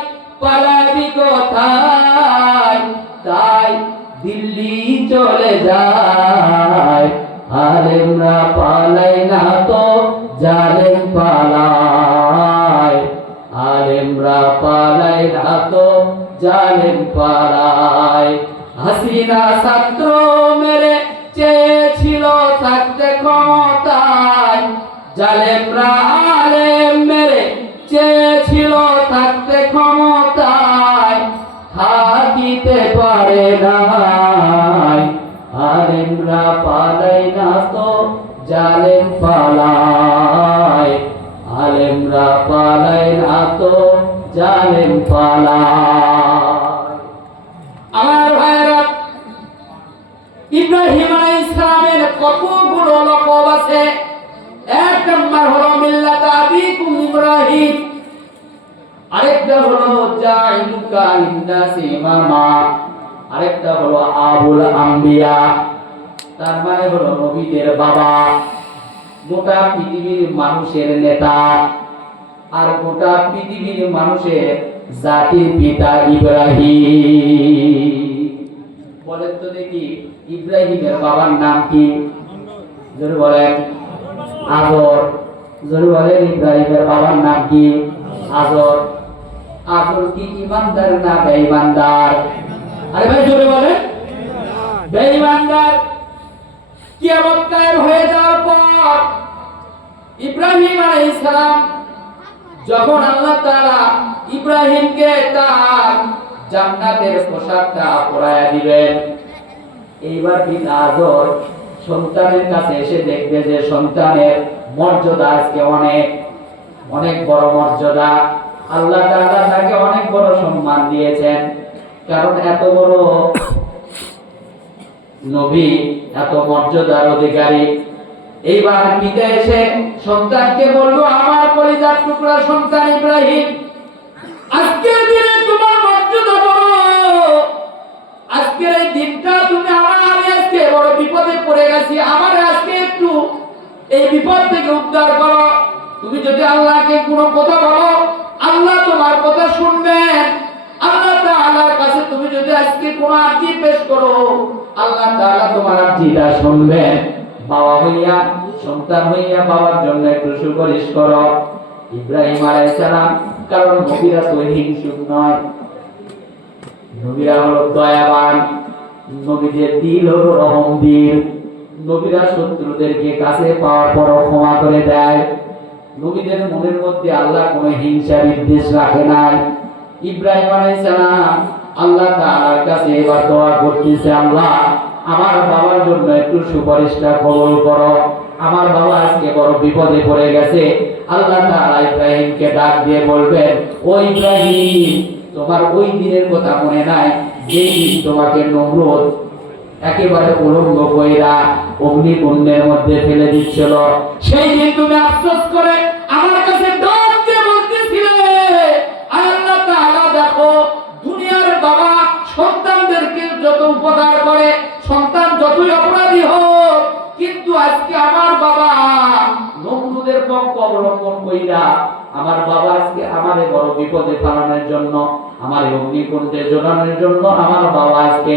পালাবি কোথায়? তাই দিল্লি চলে যায়। আলেমরা পালায় না তো জালেম পালায়, আলেমরা পালায় না তো জালেম পালায়। হাসিনা ছাত্র মেরে চেয়েছিল থাকতে ক্ষমতায়, জালেমরা আলেম মেরে চেয়েছিল থাকতে ক্ষমতায়, থাকিতে পারে নাই। আলেমরা পালায় না তো জালেম পালায়, আলেমরা পালায় না তো জালেম কতগুলো লকব আছে। এক নম্বর হলো মিল্লাত আবিকুম ইব্রাহিম, আরেকটা হলো জাইলুকা লিন্নাসি ইমামা, আরেকটা হলো আবুল আম্বিয়া, তার মানে হলো নবীদের বাবা, গোটা পৃথিবীর মানুষের নেতা, আর গোটা পৃথিবীর মানুষের জাতির পিতা ইব্রাহিম। বলেন তো দেখি ইব্রাহিমের বাবার নাম কি? জোরে বলেন। আজর। জোরে বলেন ইব্রাহিমের বাবার নাম কি? আজর। আজর কি ইমানদার না বেঈমানদার? আরে ভাই জোরে বলেন। বেঈমানদার। কিয়ামত কায়েম হয়ে যাওয়ার পর ইব্রাহিম আলাইহিস সালাম যখন আল্লাহ তাআলা ইব্রাহিমকে তার জান্নাতের পোশাকটা পরায়া দিবেন, এইবার পিতা আজর সন্তানের কাছে এসে দেখবে যে সন্তানের মর্যাদা আজকে অনেক অনেক বড় মর্যাদা। আল্লাহ তাআলা তাকে অনেক বড় সম্মান দিয়েছেন, কারণ এত বড় নবী, এত মর্যাদার অধিকারী। এইবার পিতা এসে সন্তানকে বলল, আমার কলিজার টুকরা সন্তান ইব্রাহিম, আজকের দিনে তোমার মর্যাদা বড়। আজকের এই দিনটা তুমি আমি আজকে বড় বিপদে পড়ে গেছি, আমার আজকে একটু এই বিপদ থেকে উদ্ধার করো। তুমি যদি আল্লাহকে কোনো কথা বলো, আল্লাহ তোমার কথা শুনবেন। আল্লাহ তাআলার কাছে তুমি যদি আজকে কোনো আরজি পেশ করো, আল্লাহ তাআলা তোমার আরজিটা শুনবেন। বাবা হইয়া, সন্তান হইয়া বাবার জন্য একটু সুপারিশ করো। ইব্রাহিম আলাইহিস সালাম, কারণ নবীরা তো হিংসুক নয়, নবীরা হলো দয়াবান, নবীদের দিল হলো রহম দিল। নবীরা শত্রুদেরকে কাছে পাওয়ার পর ক্ষমা করে দেয়। নবীদের মনের মধ্যে আল্লাহ কোনো হিংসা বিদ্বেষ রাখে নাই। ইব্রাহিম আলাইহিস সালাম আল্লাহ তাআলার কাছে এবার দোয়া করতেছে, আল্লাহ আমার বাবার জন্য একটু সুপারিশটা কবুল করো। আমার বাবা আজকে বড় বিপদে পড়ে গেছে। আল্লাহ তাআলা ইব্রাহিমকে ডাক দিয়ে বলবেন, ও ইব্রাহিম, তোমার ওই দিনের কথা মনে নাই যেই দিন তোমাকে নমরুদ একেবারে উলঙ্গ কইরা অগ্নিকুণ্ডের মধ্যে ফেলে দিচ্ছিল? সেই দিন তুমি আফসোস করে আমার কাছে ডাক দিয়ে বলতেছিলে, আল্লাহ তাআলা দেখো, দুনিয়ার বাবা সন্তানদেরকে যত উপকার করে, সন্তান যতই অপরাধী হোক, কিন্তু আজকে আমার বাবা নমরুদের পক্ষ অবলম্বন কইরা আমার বাবা আজকে আমারে বড় বিপদে ফেলানোর জন্য, আমার অগ্নিকুণ্ডে জড়ানোর জন্য আমার বাবা আজকে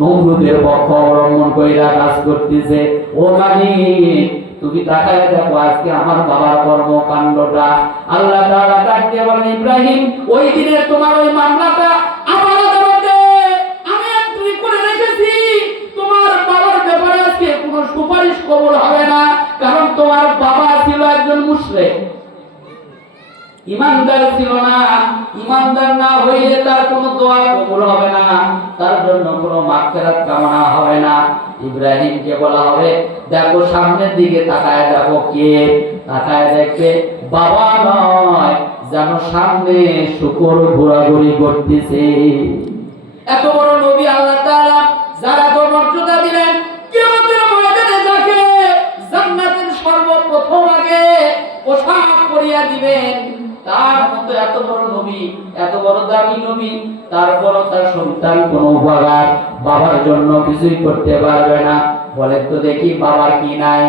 নমরুদের পক্ষ অবলম্বন কইরা কাজ করতেছে। ও মালিক, তুমি তাকায় দেখো আজকে আমার বাবার কর্মকাণ্ডটা। আল্লাহ তাআলা ডাক দিয়ে বলেন, ইব্রাহিম, ওই দিনে তোমার ওই মামলাটা আমার আদালতে আমি এন্ট্রি করে রেখেছি। তোমার বাবার ব্যাপারে আজকে কোনো সুপারিশ কবুল হবে না, কারণ তোমার বাবা ছিল একজন মুশরিক, ইমানদার ছিল না। ইমানদার না হইলে তার কোনো দোয়া কবুল হবে না, তার জন্য কোনো মাগফিরাত কামনা হবে না। ইব্রাহিমকে বলা হবে, দেখো সামনের দিকে তাকায় দেখো, কে? তাকায় দেখবে বাবা নয়, যেন সামনে শুকর ঘোরাঘুরি করতেছে। এত বড় নবী আল্লাহ তাআলা যারা তো মর্যাদা দিলেন, কিয়ামতের ময়দানে যাকে জান্নাতের সর্বপ্রথম আগে পোশাক পরিয়ে দিবেন, তার মতো এত বড় নবী, এত বড় দামি নবী, তারপর তার সন্তান কোনো উপকার বাবার জন্য কিছুই করতে পারবে না। বলেন তো দেখি, বাবার কি নাই?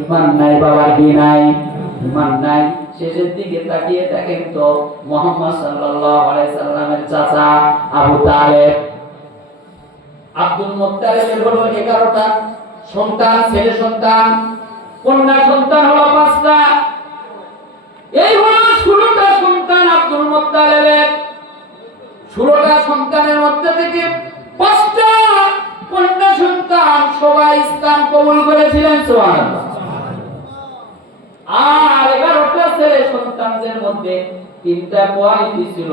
ঈমান নাই। বাবার কি নাই? ঈমান নাই। শেষের দিকে তাকিয়ে দেখেন তো, মুহাম্মদ সাল্লাল্লাহু আলাইহি সাল্লামের চাচা আবু তালেব, আব্দুল মুত্তালিবের হলো 11টা সন্তান, ছেলে সন্তান, কন্যা সন্তান হলো 5টা। এই হলো 16টা সন্তান আব্দুল মুত্তালিবের। 16টা সন্তানের মধ্যে থেকে 5টা কন্যা সন্তান সবাই ইসলাম কবুল করেছিলেন, সুবহানাল্লাহ। আর 11টা ছেলে সন্তানদের মধ্যে 3টা কোয়ালিটি ছিল।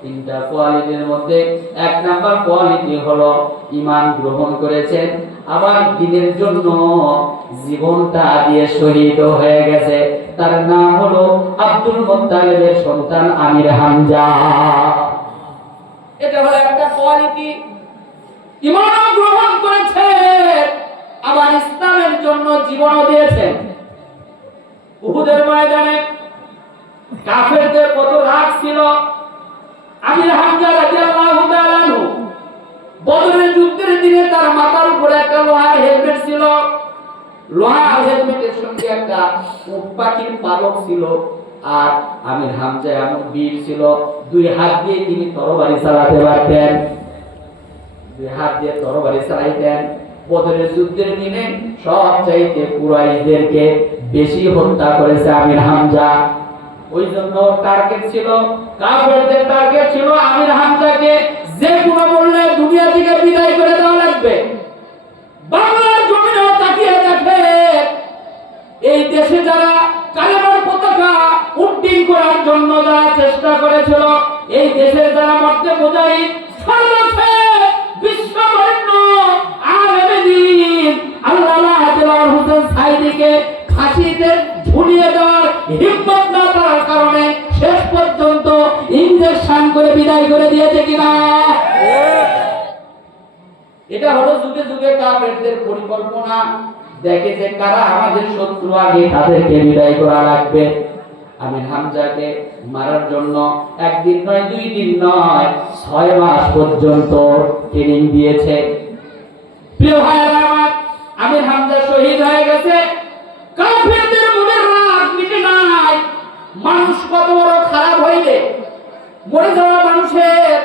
3টা কোয়ালিটির মধ্যে 1 নাম্বার কোয়ালিটি হলো ঈমান গ্রহণ করেছেন, আবার দ্বীনের জন্য জীবনটা দিয়ে শহীদ হয়ে গেছে। তার নাম হলো আব্দুল মুত্তালিবের সন্তান আমির হামজা। এটা হলো একটা কোয়ালিটি। ঈমান গ্রহণ করেছে, আবার ইসলাম জন্য জীবনও দিয়েছেন। উহুদের ময়দানে কাফেরদের কত রাগ ছিল। আমির হামজা রাদিয়াল্লাহু তাআলা আনহু বদরের যুদ্ধের দিনে তার মাথার উপরে একটা লোহার হেলমেট ছিল। লোহার হেলমেটের সঙ্গে একটা উট পাখির পালক ছিল। আর আমির হামজা এমন বীর ছিল, দুই হাত দিয়ে তিনি তরবারি চালাতে পারতেন, দুই হাত দিয়ে তরবারি চালাইতেন। বদরের যুদ্ধের দিনে সবচাইতে কুরাইশদেরকে বেশি হত্যা করেছে আমির হামজা। ওই জন্য টার্গেট ছিল, কাফেরদের টার্গেট ছিল আমির হামজাকে যে কোনো মূল্যে দুনিয়া থেকে বিদায় করে দেওয়া লাগবে। বাংলার জমিনেও তাকিয়ে দেখে এই দেশে যারা কালেমার পতাকা উড্ডীন করার জন্য যারা চেষ্টা করেছিল, এই দেশের যারা মধ্যে মুজাহিদ সর্বশেষ বিশ্ববরেণ্য আলেমে দ্বীন আল্লামা দেওয়ার হোসেন সাইদিকে ফাঁসিতে ঝুলিয়ে দেওয়ার হিম্মত না করার কারণে শেষ পর্যন্ত ইনজেকশন করে বিদায় করে দিয়েছে কিনা? এটা হলো যুগে যুগে কাফেরদের পরিকল্পনা। দেখে যে কারা আমাদের শত্রু, আগে তাদেরকে বিদায় করা লাগবে। আমির হামজাকে মারার জন্য একদিন নয়, দুই দিন নয়, 6 মাস পর্যন্ত ট্রেনিং দিয়েছে। প্রিয় ভাইরা আমার, আমির হামজা শহীদ হয়ে গেছে। কাফেরদের মনের রাগ মিটে নাই। মানুষ কত বড় খারাপ হইলে মরে যাওয়া মানুষের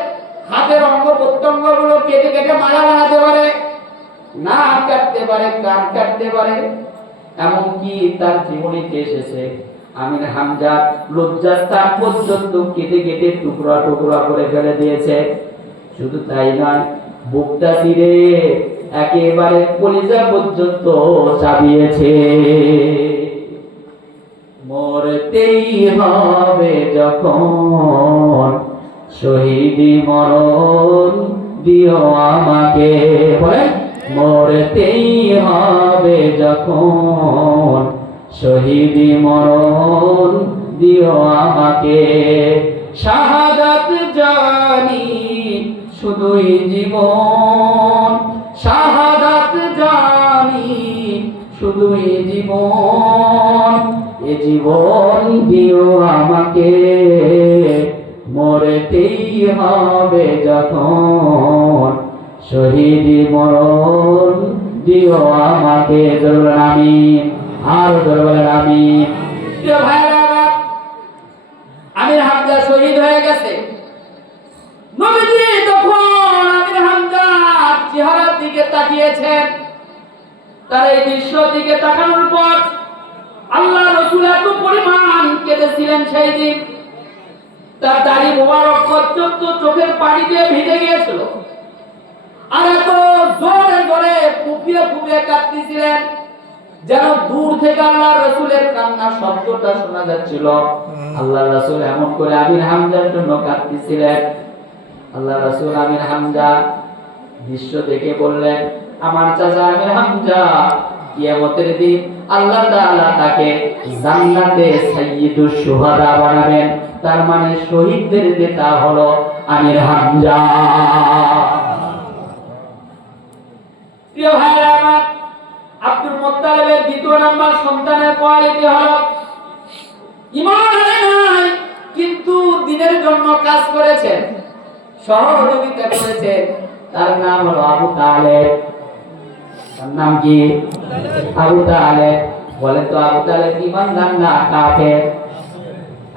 হাতের অঙ্গ প্রত্যঙ্গ গুলো কেটে কেটে মালা বানাতে পারে, নাক কাটতে পারে, কান কাটতে পারে। এমনকি তার জীবনীতে এসেছে আমির হামজা লজ্জাস্থান পর্যন্ত কেটে কেটে টুকরা টুকরা করে ফেলে দিয়েছে। শুধু তাই নয়, বুকটা চিরে একেবারে কলিজা পর্যন্ত চাবিয়েছে। মরতেই হবে যখন শহীদি মরণ দিও আমাকে, মরতেই হবে যখন শহীদি মরণ দিও আমাকে। শাহাদাত জানি শুধুই জীবন, শাহাদাত জানি শুধুই জীবন, এ জীবন দিও আমাকে, মরতেই হবে যখন শহীদি মরণ দিও আমাকে। জরুর আমিন, আর জরুর আমিন। প্রিয় ভাইরা, আমির হামজা শহীদ হয়ে গেছে। নবীজি তখন আমির হামজার চেহারার দিকে তাকিয়েছেন। তার এই দৃশ্য দিকে তাকানোর পর আল্লাহ রাসূল এত পরিমাণ কেঁদেছিলেন সেই দিন, তার দাড়ি মোবারক পর্যন্ত চোখের পানি দিয়ে ভিজে গিয়েছিল। আর এত জোরে জোরে ফুঁপিয়ে ফুঁপিয়ে কাঁদতেছিলেন যেন দূর থেকে আল্লাহ রাসূলের কান্নার শব্দটা শোনা যাচ্ছিল। আল্লাহ রাসূল এমন করে আমির হামজার জন্য কাঁদতেছিলেন। আল্লাহ রাসূল আমির হামজা দৃশ্য দেখে বললেন, আমার চাচা আমির হামজা কিয়ামতের দিন আল্লাহ তাআলা তাকে জান্নাতে সাইয়্যিদুশ শুহাদা বানাবেন। তার মানে শহীদদের নেতা হলো আমির হামজা। প্রিয় ভাইরা আমার, আব্দুল মুত্তালিবের দ্বিতীয় নাম্বার সন্তানের কোয়ালিটি হলো ঈমান আনে নাই, কিন্তু দ্বীনের জন্য কাজ করেছেন, সহযোগিতা করেছেন। তার নাম হলো আবু তালেব। তার নাম কি? আবু তালেব। বলেন তো আবু তালেব ঈমানদার না কাফের?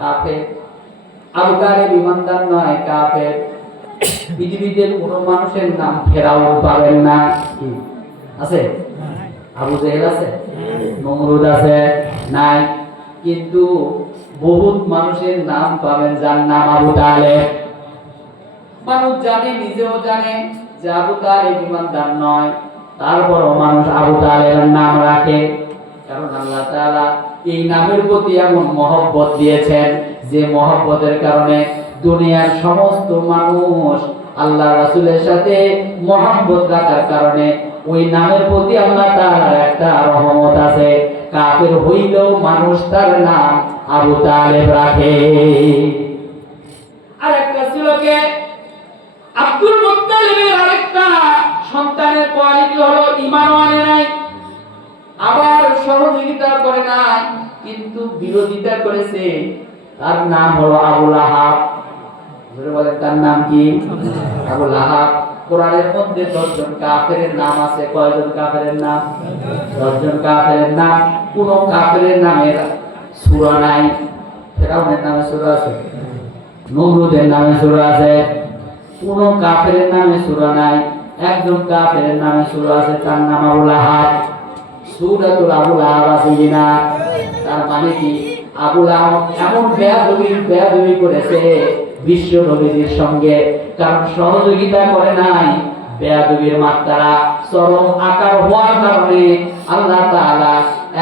কাফের। আবু তালেব ঈমানদার নয়, কাফের। পৃথিবীতে কোনো মানুষের নাম ফেরাউন পাবেন না। কি আছে? আবু জেহেল আছে, নমরুদ আছে, নাই। কিন্তু বহুত মানুষের নাম পাবেন যার নাম আবু তালেব। মানুষ জানে, নিজেও জানে যে আবু তালেব ঈমানদার নয়, তারপরও মানুষ আবু তালেবের নাম রাখে। কারণ আল্লাহ তাআলা এই নামের প্রতি এমন মহব্বত দিয়েছেন যে মহব্বতের কারণে দুনিয়ার সমস্ত মানুষ আল্লাহ রাসূলের সাথে মহব্বত রাখার কারণে ওই নামের প্রতি আল্লাহ তাআলার একটা রহমত আছে। কাফের হইলেও মানুষ তার নাম আবু তালেব রাখে। আরেকটা ছিল কে? আব্দুল মুত্তালিবের আরেকটা সন্তানের কোয়ালিটি হলো ঈমানও আনে নাই, আবার করে নাই, কিন্তু বিরোধিতা করেছে। তার নাম হলো আবু লাহাব। বলেন তার নাম কি? আবু লাহাব। কোরআনের মধ্যে 10 জন কাফেরের নাম আছে। কয়জন কাফেরের নাম? 10 জন কাফেরের নাম। কোন কাফেরের নামের সূরা নাই। ফেরাউনের নামে সূরা আছে, নমরুদের নামে সূরা আছে, কোন কাফেরের নামে সূরা নাই। একজন কাফেরের নামে সূরা আছে, তার নাম আবু লাহাব। সূরাতুল আবু লাহাব আছে কিনা? তার মানে কি? আবু লাহাব এমন বেয়াদবি করেছে বিশ্ব নবীর সঙ্গে, কারণ সহযোগিতা করে নাই। বেয়াদবির মাত্রা চরম আকার হওয়ার কারণে আল্লাহ তাআলা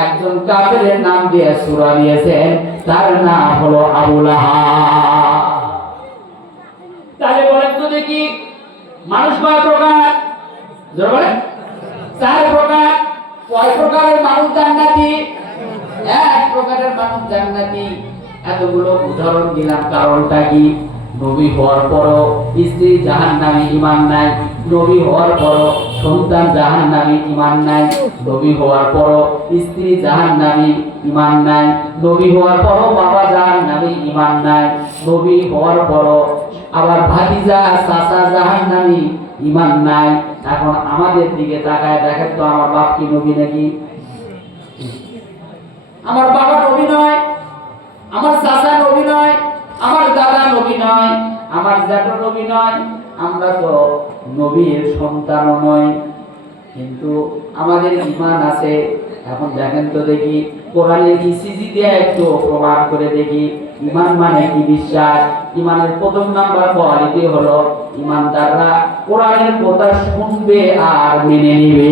একজন কাফেরের নাম দিয়ে সূরা দিয়েছেন, তার নাম হলো আবু লাহাব। তাহলে বলেন তো দেখি, মানুষ কয় প্রকার? জোরে বলেন। 4 প্রকার। কয় প্রকারের মানুষ জান্নাতি? 1 প্রকারের মানুষ জান্নাতি। এতগুলো উদাহরণ দিলাম, কারণটা কি? নবী হওয়ার পরও স্ত্রী জাহান্নামী, ঈমান নাই। নবী হওয়ার পরও সন্তান জাহান্নামী, ঈমান নাই। নবী হওয়ার পরও স্ত্রী জাহান্নামী, ঈমান নাই। নবী হওয়ার পরও বাবা জাহান্নামী, ঈমান নাই। নবী হওয়ার পরও আবার ভাতিজা চাচা জাহান্নামী, ঈমান নাই। এখন আমাদের দিকে তাকায় দেখেন তো, আমার বাপ কি নবী নাকি? আমার বাবা নবী নয়, আমার চাচা নবী নয়, আমার দাদা নবী নয়, আমার জ্যাঠা নবী নয়, আমরা তো নবীর সন্তানও নই, কিন্তু আমাদের ঈমান আছে। এখন দেখেন তো দেখি, কোরআনের ইসিজি দিয়ে একটু প্রমাণ করে দেখি ঈমান মানে কি, বিশ্বাস। ঈমানের প্রথম নাম্বার কোয়ালিটি হলো ঈমানদাররা কোরআনের কথা শুনবে আর মেনে নেবে।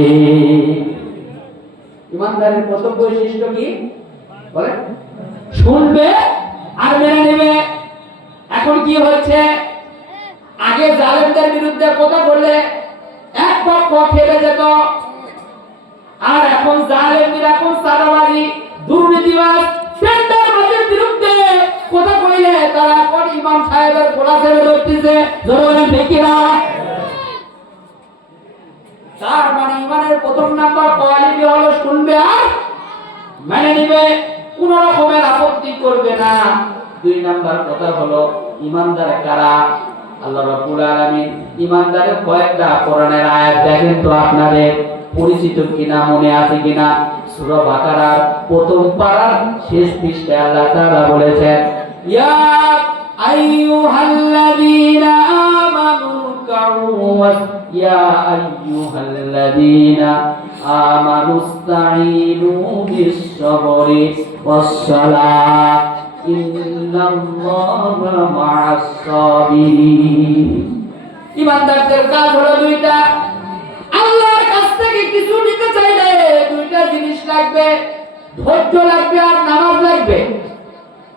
ঈমানদারের প্রথম বৈশিষ্ট্য কি বলে? শুনবে আর মেনে নেবে। এখন কি হচ্ছে, আগে জালেমদের বিরুদ্ধে কথা বললে এক পক্ষ ফেলে যেত, আর এখন জালেমরা, এখন সাদাবাজি, দুর্নীতিবাজ, টেন্ডারবাজের বিরুদ্ধে কথা কইলে তারা এখন ইমাম সাহেবের গোলা ছেড়ে ধরতেছে। জোরে দেখি না? তার মানে ঈমানের প্রথম নাম্বার কোয়ালিটি হলো শুনবে আর মেনে নেবে, কোন রকমের আপত্তি করবে না। 2 নাম্বার কথা হলো ঈমানদার কারা? আল্লাহ রাব্বুল আলামিন ঈমানদারের কয়েকটা কোরআনের আয়াত দেখেন তো আপনাদের পরিচিত কিনা, মনে আছে কিনা? সূরা বাকারার প্রথম পারার শেষ পৃষ্ঠায় আল্লাহ তাআলা বলেছেন, ইয়া আইয়ুহাল্লাযীনা আমানু ইয়া আইয়ুহাল্লাযীনা আমানুস্তাঈনু বিস-সাবরি ওয়াস-সালাহ ইন্নাল্লাহা মা'আস-সাবিরিন। ঈমানদারদের কাজ হলো 2টা। আল্লাহর কাছ থেকে কিছু নিতে চাইলে 2টা জিনিস লাগবে, ধৈর্য লাগবে আর নামাজ লাগবে।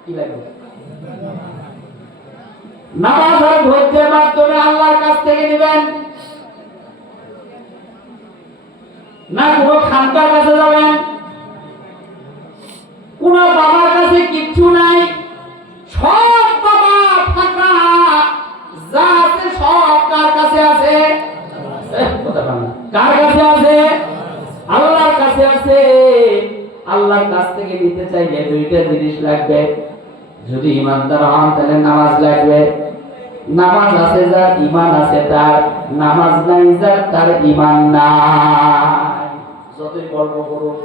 কি লাগবে? নামাজ আর ধৈর্যের মাধ্যমে আল্লাহর কাছ থেকে নেবেন। না কোনো খানকার কাছে যাবেন, কোন বাবার কাছে কিচ্ছু নাই, সব বাবা ফাঁকা, যা আছে সব কার কাছে আছে? কার কাছে আছে? আল্লাহর কাছে আছে। আল্লাহর কাছ থেকে নিতে চাইলে 2টা জিনিস লাগবে। যদি ঈমানদার হন তাহলে নামাজ লাগবে। নামাজ আছে যার, ঈমান আছে তার। নামাজ নাই যার, তার ঈমান নাই। যতই গর্ব করুন,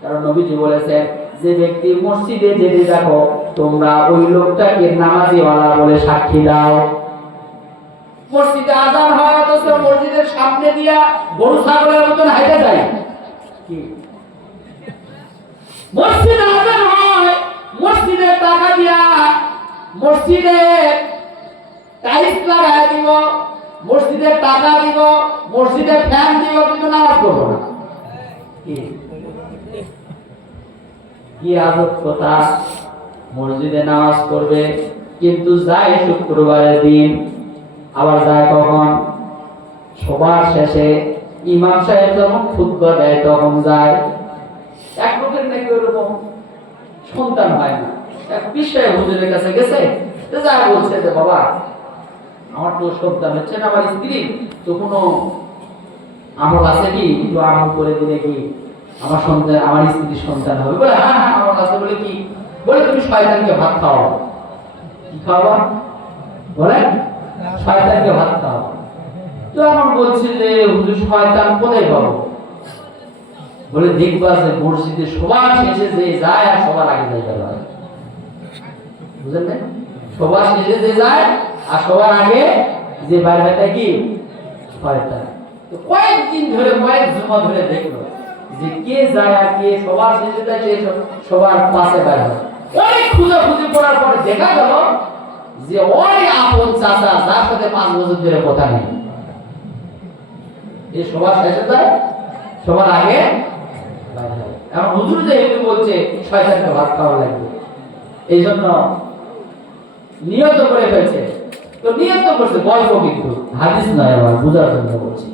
কারণ নবীজি বলেছেন, যে ব্যক্তি মসজিদে যেতে দেখো তোমরা ওই লোকটাকে নামাজিওয়ালা বলে সাক্ষী দাও। মসজিদে আযান হয় অথচ মসজিদের সামনে দিয়া গরু ছাগলের মতন হাইটে যায়। কি মসজিদে আযান হয়, মসজিদে টাকা দিয়া মসজিদে টাইলস লাগায় দিব, মসজিদে টাকা দিব, মসজিদে ফ্যান দিব, কিন্তু নামাজ পড়বো না। কি আজব কথা! মসজিদে নামাজ পড়বে কিন্তু যায় শুক্রবারের দিন, আবার যায় কখন? সবার শেষে ইমাম সাহেব যখন খুতবা দেয় তখন যায়। এক লোকের নাকি ওরকম সন্তান হয় না, এক বিষয় হুজুরের কাছে গেছে, যা বলছে যে বাবা আমার তো সন্তান হচ্ছে না, আমার স্ত্রী তো কোনো আমল আছে কি, একটু আমল করে দিলে কি আমার সন্তান, আমার স্ত্রীর সন্তান হবে। বলে হ্যাঁ হ্যাঁ আমার কাছে। বলে কি? বলে তুমি শয়তানকে ভাত খাওয়াও। কি খাওয়া? বলে শয়তানকে ভাত খাওয়াও। তো এখন বলছি যে হুজুর শয়তান কোথায় পাবো? বলে দেখবা যে মসজিদে সবার শেষে যে যায় আর সবার আগে যাই গেল, বুঝলেন না? সবার শেষে যে যায় আর সবার আগে যে বাইরে হয় কি শয়তান। তো কয়েকদিন ধরে, কয়েক জুমা ধরে দেখলো যে কে যায় আর কে সবার শেষে যায়, সে সবার পাশে বাইরে হয়। অনেক খুঁজে করার পর দেখা গেল যে ওই আপন চাচা যার সাথে 5 বছর ধরে কথা নেই, এ সবার শেষে যায়, সবার আগে বাইরে হয়। এখন হুজুর যেহেতু বলছে শয়তানকে ভাত খাওয়া লাগবে, এই জন্য নিয়ত করে ফেলছে। তো নিয়ত করছে, গল্প কিন্তু হাদিস নয়, আবার বুঝার জন্য বলছি।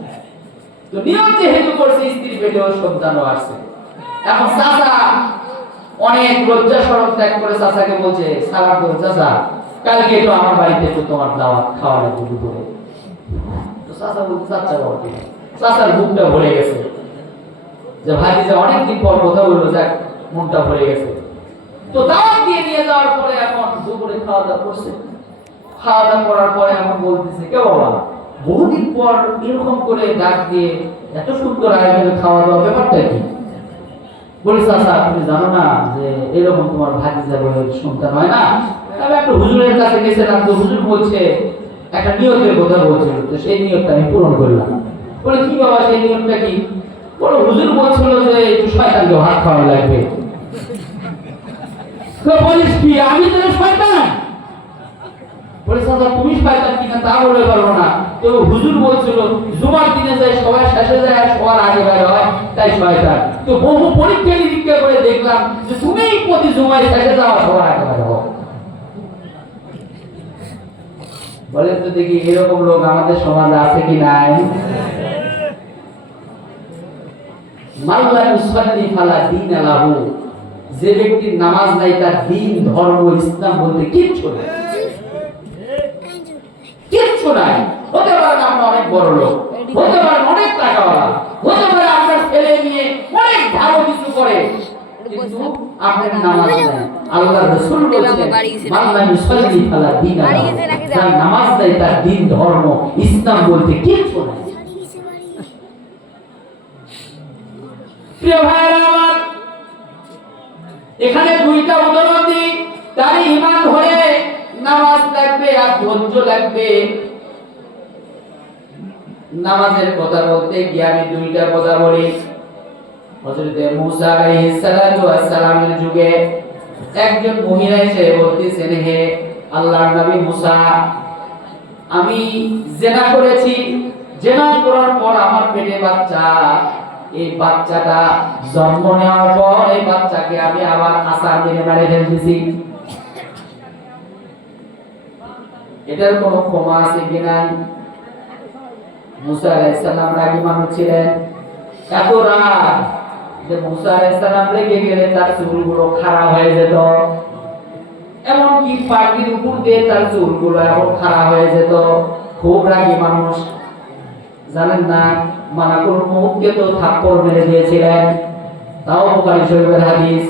তো নিয়ত যেহেতু করছে, স্ত্রী পেটেও সন্তানও আসছে। এখন চাচা অনেক লজ্জা শরম ত্যাগ করে চাচাকে বলছে, সালাম করে চাচা কালকে তো আমার বাড়িতে তো তোমার দাওয়াত খাওয়া লাগবে দুপুরে। তো চাচা বলছে চাচা বাবা, চাচার বুকটা ভরে গেছে যে ভাই যে অনেকদিন পর কথা বললো, যাক মনটা ভরে গেছে। তো দাওয়াত দিয়ে নিয়ে যাওয়ার পরে এখন দুপুরে খাওয়া দাওয়া করছে। খাওয়া দাওয়া করার পরে এখন বলতেছে, কে বাবা বহুদিন পর এরকম করে ডাক দিয়ে এত সুন্দর আয়োজনে খাওয়া দাওয়া, ব্যাপারটা কি? বলে চাচা তুমি জানো না যে এরকম তোমার ভাতিজা বলে সন্তান হয় না? আমি একটা হুজুরের কাছে গেছিলাম, তো হুজুর বলছে একটা নিয়তের কথা বলছিল, তো সেই নিয়তটা আমি পূরণ করলাম। বলে কি বাবা সেই নিয়তটা কি? বলে হুজুর বলছিল যে একটু শয়তানকে ভাত খাওয়া লাগবে। তো বলিস কি আমি তো শয়তান? বলে চাচা তুমি শয়তান কিনা তা বলে পারবো না, তো হুজুর বলছিল জুমার দিনে যায় সবাই শেষে যায় আর সবার আগে বের হয়, তাই শয়তান। তো বহু পরীক্ষা নিরীক্ষা করে দেখলাম যে তুমিই প্রতি জুমায় শেষে যাওয়া সবার আগে বের হও। বলেন তো দেখি এরকম লোক আমাদের সমাজে আছে কি নাই? মাল্লা ইউসাল্লি ফালা দীন লাহু, যে ব্যক্তির নামাজ নাই তার দ্বীন ধর্ম ইসলাম বলতে কিচ্ছু নাই, কিচ্ছু নাই। হতে পারে আপনি অনেক বড় লোক, হতে পারে অনেক টাকাওয়ালা, হতে পারে আপনার ছেলে নিয়ে অনেক ভালো কিছু করে, কিন্তু আপনার নামাজ নাই। আল্লাহর রাসূল বলেছেন মাল্লা ইউসাল্লি ফালা দীন লাহু, যার নামাজ নাই তার দ্বীন ধর্ম ইসলাম বলতে কিচ্ছু নাই। প্রিয় ভাইরা আমার, এখানে দুইটা উদাহরণ দিই। তার ঈমান ধরে নামাজ লাগবে আর ধৈর্য লাগবে। নামাজের কথা বলতে গিয়ে আমি দুইটা কথা বলি। হযরত মুসা আলাইহিস সালাতু ওয়াস সালামের যুগে একজন মহিলা এসে বলতেছেন, হে আল্লাহর নবী মুসা, আমি জিনা করেছি, জিনা করার পর আমার পেটে বাচ্চা, এই বাচ্চাটা জন্ম নেওয়ার পর এই বাচ্চাকে আমি আবার আসার দিনে মেরে ফেলতেছি, এটার কোনো ক্ষমা আছে কি নাই? মুসা আলাইহিস সালাম রাগী মানুষ ছিলেন, এত রাগ যে মুসা আলাইহিস সালাম রেগে গেলে তার চুলগুলো খারাপ হয়ে যেত, এমনকি পাখির উপর দিয়ে তার চুলগুলো এমন খারাপ হয়ে যেত। খুব রাগী মানুষ। জানেন না মালাকুল মউতকে তো থাপ্পড় মেরে দিয়েছিলেন, তাও বুখারী শরীফের হাদিস।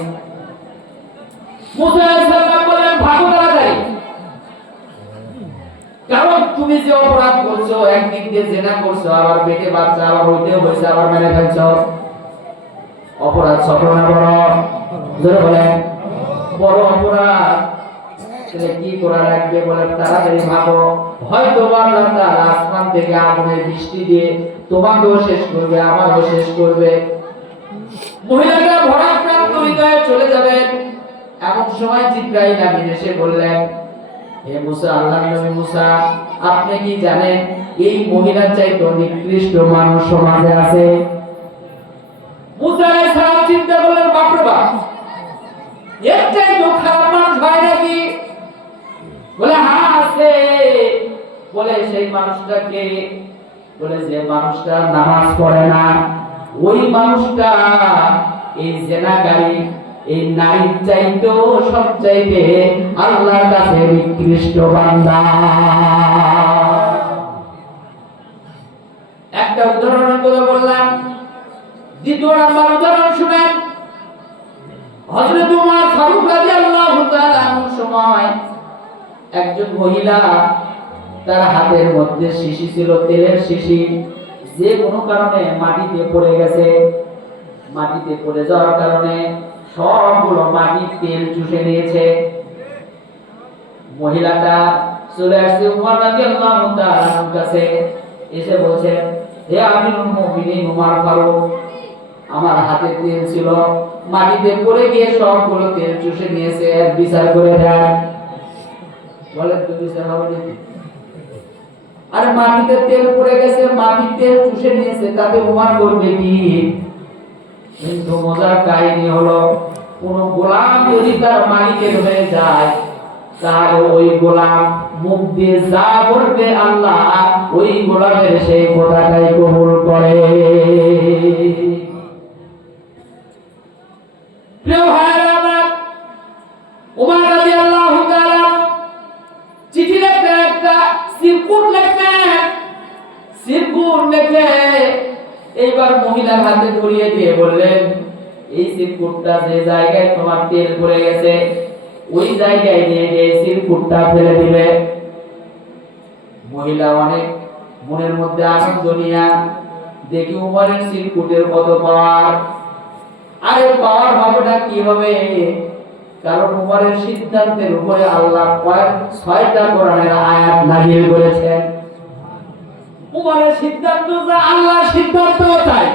মুসা আলাইহিস সালাম বলেন ভাগো তাড়াতাড়ি, কারণ তুমি যে অপরাধ করছো, একদিক দিয়ে জিনা করছো, আবার পেটে বাচ্চা, আবার হইতেও হয়েছে, আবার মেরে ফেলছো, অপরাধ ছোট না বড়? জোরে বলেন বড় অপরাধ। কি করা লাগবে? বলে তাড়াতাড়ি ভাগো, হয়তো আল্লাহ তাআলা আসমান থেকে আগুনের বৃষ্টি দিয়ে তোমাকেও শেষ করবে, আমারও শেষ করবে। মহিলাটা ভরাক্রান্ত হৃদয়ে চলে যাবেন। এমন সময় জিবরাইল আমিন এসে বললেন, হে মুসা, আল্লাহর নবী মুসা, আপনি কি জানেন এই মহিলার চাইতে নিকৃষ্ট মানুষ সমাজে আছে? মুসা আলাইহিস সালাম চিন্তা করলেন, বাপ রে বাপ, এর চাইতে খারাপ মানুষ হয় নাকি? বলে হ্যাঁ আছে। বলে সেই মানুষটাকে? বলে যে মানুষটা নামাজ পড়ে না, ওই মানুষটা এই জিনাকারী, এই নারীর চাইতেও সবচাইতে আল্লাহর কাছে নিকৃষ্ট বান্দা। একটা উদাহরণের কথা বললাম দ্বিতীয় নাম্বার উদাহরণ শুনেন, হযরত উমর ফারুক রাদিয়াল্লাহু তাআলা আনহুর সময় একজন মহিলা, তার হাতের মধ্যে শিশি ছিল, তেলের শিশি, যে কোনো কারণে মাটিতে পড়ে গেছে। মাটিতে পড়ে যাওয়ার কারণে সবগুলো মাটির তেল চুষে নিয়েছে। মহিলাটা চলে আসছে উমর রাদিয়াল্লাহু তাআলার কাছে, এসে বলছে, হে আমিরুল মুমিনিন উমর ফারুক, আমার হাতে তেল ছিল, মাটিতে পড়ে গিয়ে সবগুলো তেল চুষে নিয়েছে, বিচার করে দেন। বলে তো বিচার হবে নাকি? আরে মাটিতে তেল পড়ে গেছে, মাটির তেল চুষে নিয়েছে, তাতে উমর করবে কি? কিন্তু মজার কাহিনী হলো, কোন গোলাম যদি তার মালিকের হয়ে যায়, তাহলে ওই গোলাম মুখ দিয়ে যা বলবে আল্লাহ ওই গোলামের সেই কথাটাই কবুল করে। প্রিয় ভাইরা আমার, উমর রাদিয়াল্লাহু তাআলা চিঠি লিখে, একটা সিরকুট লিখে এইবার মহিলার হাতে ধরিয়ে দিয়ে বললেন, এই সিরকুটটা যে জায়গায় তোমার তেল পড়ে গেছে ওই জায়গায় নিয়ে গিয়ে সিরকুটটা ফেলে দিবে। মহিলা অনেক মনের মধ্যে আনন্দ নিয়া দেখি উমরের সিরকুটের কত পাওয়ার। আরে পাওয়ার ভাবটা কি হবে? কারণ উমরের সিদ্ধান্তের উপরে আল্লাহ 6টা কোরআনের আয়াত নাযিল করেছেন। উমরের সিদ্ধান্ত যা, আল্লাহর সিদ্ধান্ত তাই।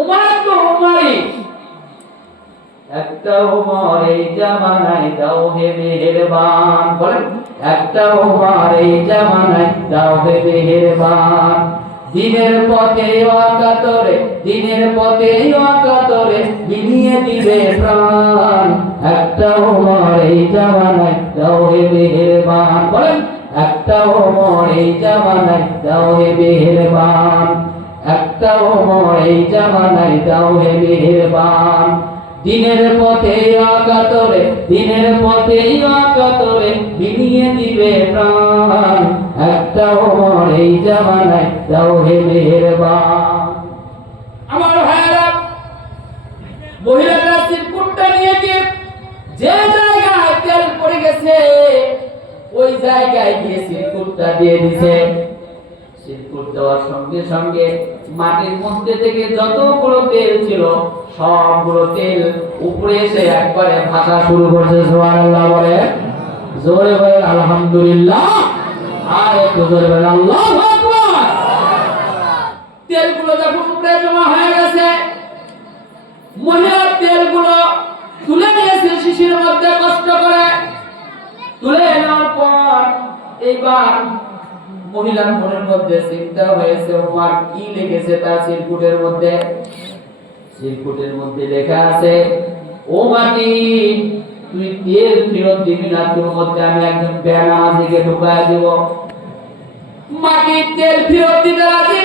উমর তো উমরই। একটা উমর এই জামানায় দাও হে মেহেরবান, বলেন একটা উমর এই জামানায় দাও হে মেহেরবান। দিনের পথে অকাতরে, দিনের পথে অকাতরে বিলিয়ে দিবে প্রাণ। একটা উমর এই জামানায় দাও হে মেহেরবান, বলেন একটা উমর এই জামানায় দাও হে মেহেরবান। একটা উমর এই জামানায় দাও হে মেহেরবান। দিনের পথে অকাতরে, দিনের পথে অকাতরে বিলিয়ে দিবে প্রাণ। একটা উমর এই জামানায় দাও হে মেহেরবান। আমার ভাইরা, মহিলাটা সিরকুটটা নিয়ে গিয়ে যে জায়গায় তেল পড়ে গেছে ওই জায়গায় গিয়ে সিরকুটটা দিয়ে দিছে। সিরকুট দেওয়ার সঙ্গে সঙ্গে মাটির মধ্যে থেকে যতগুলো তেল ছিল সবগুলো তেল উপরে এসে একবারে ভাসা শুরু করছে। সুবহানাল্লাহ বলে, জোরে বলে আলহামদুলিল্লাহ, আর একটু জোরে বলে আল্লাহু আকবার। তেলগুলো যখন উপরে জমা হয়ে গেছে, মহিলা তেলগুলো তুলে নিয়েছে শিশির মধ্যে কষ্ট করে। তুলে নেওয়ার পর এইবার মহিলার মনের মধ্যে চিন্তা হয়েছে, ওমর কি লিখেছে তার সিরকুটের মধ্যে? সিরকুটের মধ্যে লেখা আছে, ও মাটি তুই তেল ফেরত দিবি না, তোর মধ্যে আমি একজন বেনামাজিকে ঢুকায় দেব। মাটি তেল ফেরত দিতে রাজি,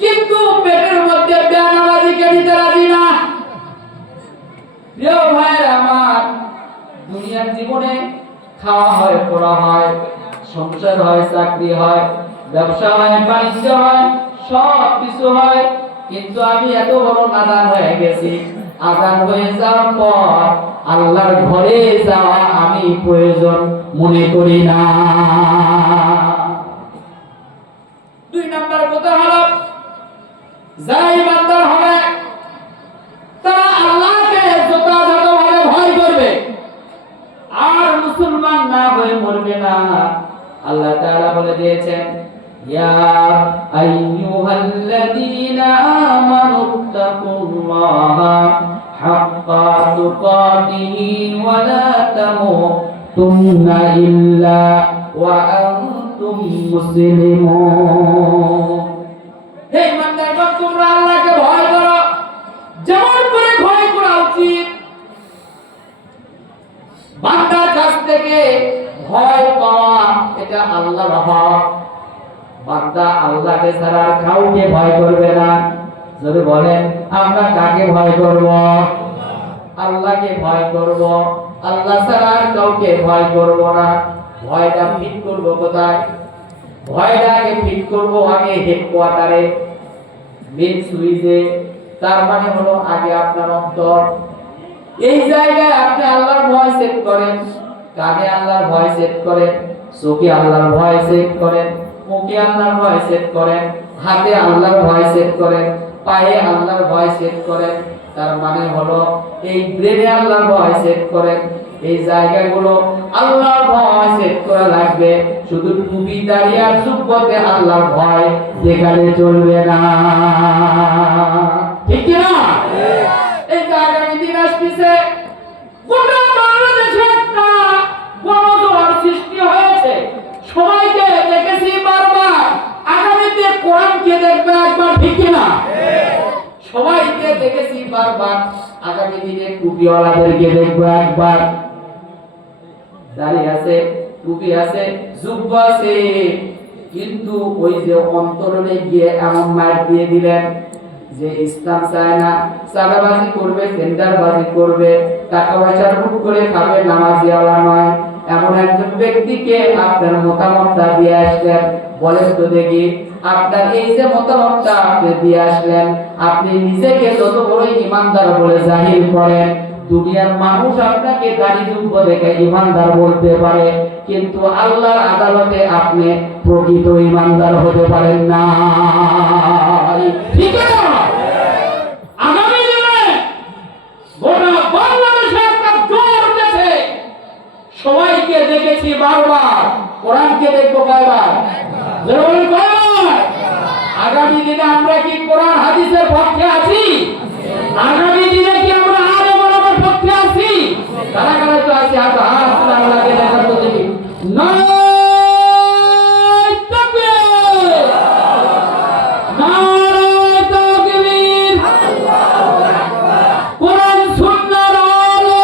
কিন্তু পেটের মধ্যে বেনামাজিকে দিতে রাজি না। প্রিয় ভাইরা আমার, দুনিয়ার জীবনে খাওয়া হয়, পড়া হয়, সংসার হয়, চাকরি হয়, ব্যবসা হয়, বাণিজ্য হয়, সব কিছু হয়, কিন্তু আমি এত বড় নাদান হয়ে গেছি, আজান হয়ে যাওয়ার পর আল্লাহর ঘরে যাওয়া আমি প্রয়োজন মনে করি না। 2 নাম্বার কথা হলো, যারা ইমানদার হবে তারা আল্লাহকে যথাযথভাবে ভয় করবে, আর মুসলমান না হয়ে মরবে না। আল্লাহ তাআলা বলে দিয়েছেন, ইয়া আইয়ুহাল্লাযীনা আমানুত্তাকুল্লাহা হাক্কা তুকাতিহি ওয়া লা তামুতুন্না ইল্লা ওয়া আনতুম মুসলিমুন। হে ইমানদারগণ, তোমরা আল্লাহকে ভয় করো যেমন করে ভয় করা উচিত। বান্দার কাছ থেকে ভয় পাওয়া এটা আল্লাহর হক। বান্দা আল্লাহকে ছাড়া কাউকে ভয় করবে না। যদি বলেন আমরা কাকে ভয় করব? আল্লাহকে ভয় করব, আল্লাহ ছাড়া কাউকে ভয় করব না। ভয়টা ঠিক করব কোথায়? ভয়টা আগে ফিট করব আগে হেডকোয়ার্টারে মেন সুইচে, তার মানে হলো আগে আপনার অন্তর। এই জায়গায় আপনি আল্লাহর ভয় সেট করেন, কানে আল্লাহর ভয় সেট করেন, চোখে আল্লাহর ভয় সেট করেন, মুখে আল্লাহর ভয় সেট করেন, হাতে আল্লাহর ভয় সেট করেন, পায়ে আল্লাহর ভয় সেট করেন। তার মানে হলো এই ব্রেনে আল্লাহর ভয় সেট করেন। এই জায়গাগুলো আল্লাহর ভয় সেট করা লাগবে। শুধু টুপি দাঁড়িয়ে আর যুব্বতে আল্লাহর ভয় দেখালে চলবে না, ঠিক কি না? এই আগামী দিন আসতেছে, গোটা বাংলাদেশে একটা গণজোয়ার সৃষ্টি হয়েছে। সবাইকে দেখেছি বারবার, আগামীতে কোরআনকে দেখবে একবার, ঠিক কি না? সবাইকে দেখেছি বারবার, আগামী দিনে টুপিওয়ালাদেরকে দেখবো একবার। দাঁড়িয়ে আছে, টুপি আছে, জুব্বা আছে, কিন্তু ওই যে অন্তরে গিয়ে এমন মার দিয়ে দিলেন যে ইসলাম চায় না, চাঁদাবাজি করবে, টেন্ডারবাজি করবে, টাকা পয়সা লুট করে খাবে, নামাজি আলা নয়, এমন একজন ব্যক্তিকে আপনার মতামতটা দিয়ে আসলেন। বলেন তো দেখি, আপনার এই যে মতামতটা আপনি দিয়ে আসলেন, আপনি নিজেকে যত বড় ইমানদার বলে জাহির করেন, দুনিয়ার মানুষ আপনাকে দাড়ি যুব্ব দেখে ইমানদার বলতে পারে, কিন্তু আল্লাহর আদালতে আপনি প্রকৃত ইমানদার হতে পারেন না, ঠিক আছে? আগামী দিনে গোটা বাংলাদেশে একটা জোর উঠেছে। সবাইকে দেখেছি বারবার, কোরআনকে দেখবো কয়বার? আগামী দিনে আমরা কি কোরআন হাদিসের পক্ষে আছি? আগামী দিনে কি আমরা আরে বরাবর পক্ষে আছি? কারা কারা তো আছি? হাত আল্লাহকে দেখার তো দেখি। নারায়ে তাকবীর, নারায়ে তাকবীর, কোরআন সুন্নাহর আলো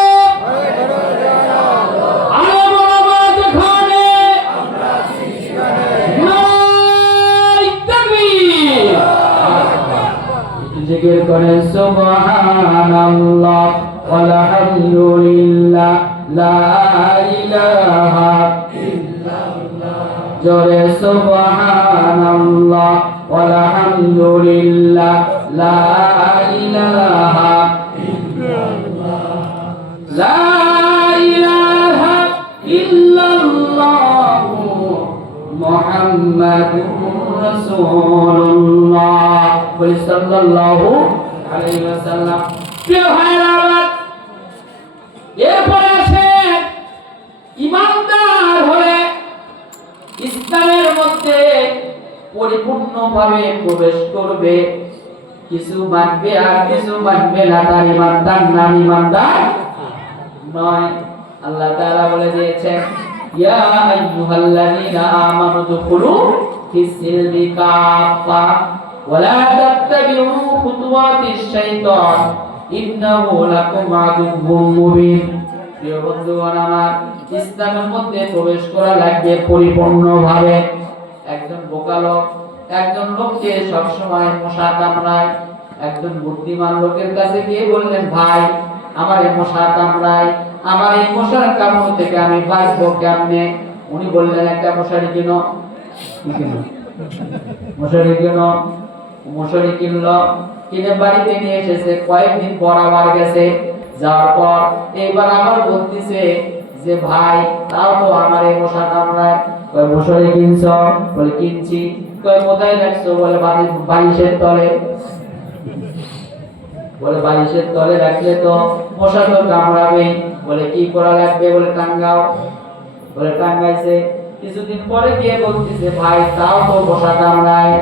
আরে বরাবর যেখানে আমরা আছি সেখানে নারায়ে তাকবীর। জিকির করেন সুবহানাল্লাহ আলহামদুলিল্লাহ লা ইলাহা ইল্লাল্লাহ, জোরে সুবহানাল্লাহ আলহামদুলিল্লাহ লা ইলাহা ইল্লাল্লাহ, লা ইলাহা ইল্লাল্লাহ মুহাম্মাদুর রাসূলুল্লাহ সাল্লাল্লাহু আলাইহি ওয়াসাল্লাম। প্রিয় ভাইরা আমার, এরপরে আসে ইমানদার হলে ইসলামের মধ্যে পরিপূর্ণভাবে প্রবেশ করবে। কিছু মানবে আর কিছু মানবে না, তার ইমানদার নাম ইমানদার নয়। আল্লাহ তাআলা বলে দিয়েছেন, ইয়া আইয়ুহাল্লাযীনা আমানু দুখুলু ফিস-সিলমি কাফা ওয়া লা তাত্তাবিউ খুতুওয়াতিশ শাইতান ইন্নাহু লাকুম আদুউম মুবিন। প্রিয় বন্ধুগণ আমার, ইসলামের মধ্যে প্রবেশ করা লাগবে পরিপূর্ণভাবে। একজন বোকা লোক একজন লোককে সবসময় মশা কামড়ায়। একজন বুদ্ধিমান লোকের কাছে গিয়ে বললেন, ভাই আমার এই মশা কামড়ায়, আমার এই মশার কামড় থেকে আমি বাঁচবো কেমনে? উনি বললেন, একটা মশারি কিনো। মশারি কিনো। মশারি কিনলো, কিনে বাড়িতে নিয়ে এসেছে। কয়েকদিন পর আবার গেছে, যাওয়ার পর এইবার আবার বলতেছে যে ভাই তাও তো আমার এই মশা কামড়ায়। কয় মশারি কিনছো? বলে কিনছি। কয় কোথায় রাখছো? বলে বালিশের তলে। বলে বালিশের তলে রাখলে তো মশা তো কামড়াবেই। বলে কি করা লাগবে? বলে টাঙ্গাও। বলে টাঙ্গাইছে। কিছুদিন পরে গিয়ে বলতেছে, ভাই তাও তো মশা কামড়ায়।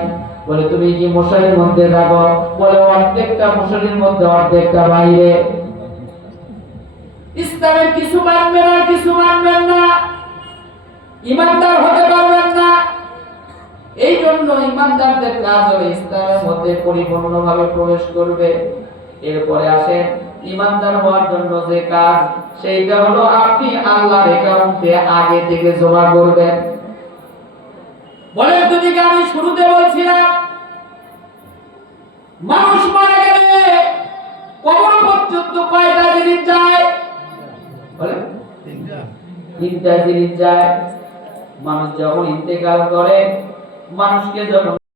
বলে তুমি কি মশারির মধ্যে রাখো? বলে অর্ধেকটা মশারির মধ্যে, অর্ধেকটা বাইরে। ইসলামের কিছু মানবেন আর কিছু মানবেন না, ইমানদার হতে পারবেন না। এই জন্য ইমানদারদের কাজ হলো ইসলামের মধ্যে পরিপূর্ণভাবে প্রবেশ করবে। এরপরে আসে ইমানদার হওয়ার জন্য যে কাজ, সেইটা হলো আপনি আল্লাহর অ্যাকাউন্টে আগে থেকে জমা করবেন। বলে তুমি কি আমি শুরুতে বলছিলাম মানুষ মারা গেলে কবর পর্যন্ত কয়টা জিনিস যায়? বলে তিনটা জিনিস যায়। মানুষ যখন ইন্তেকাল করে মানুষকে যখন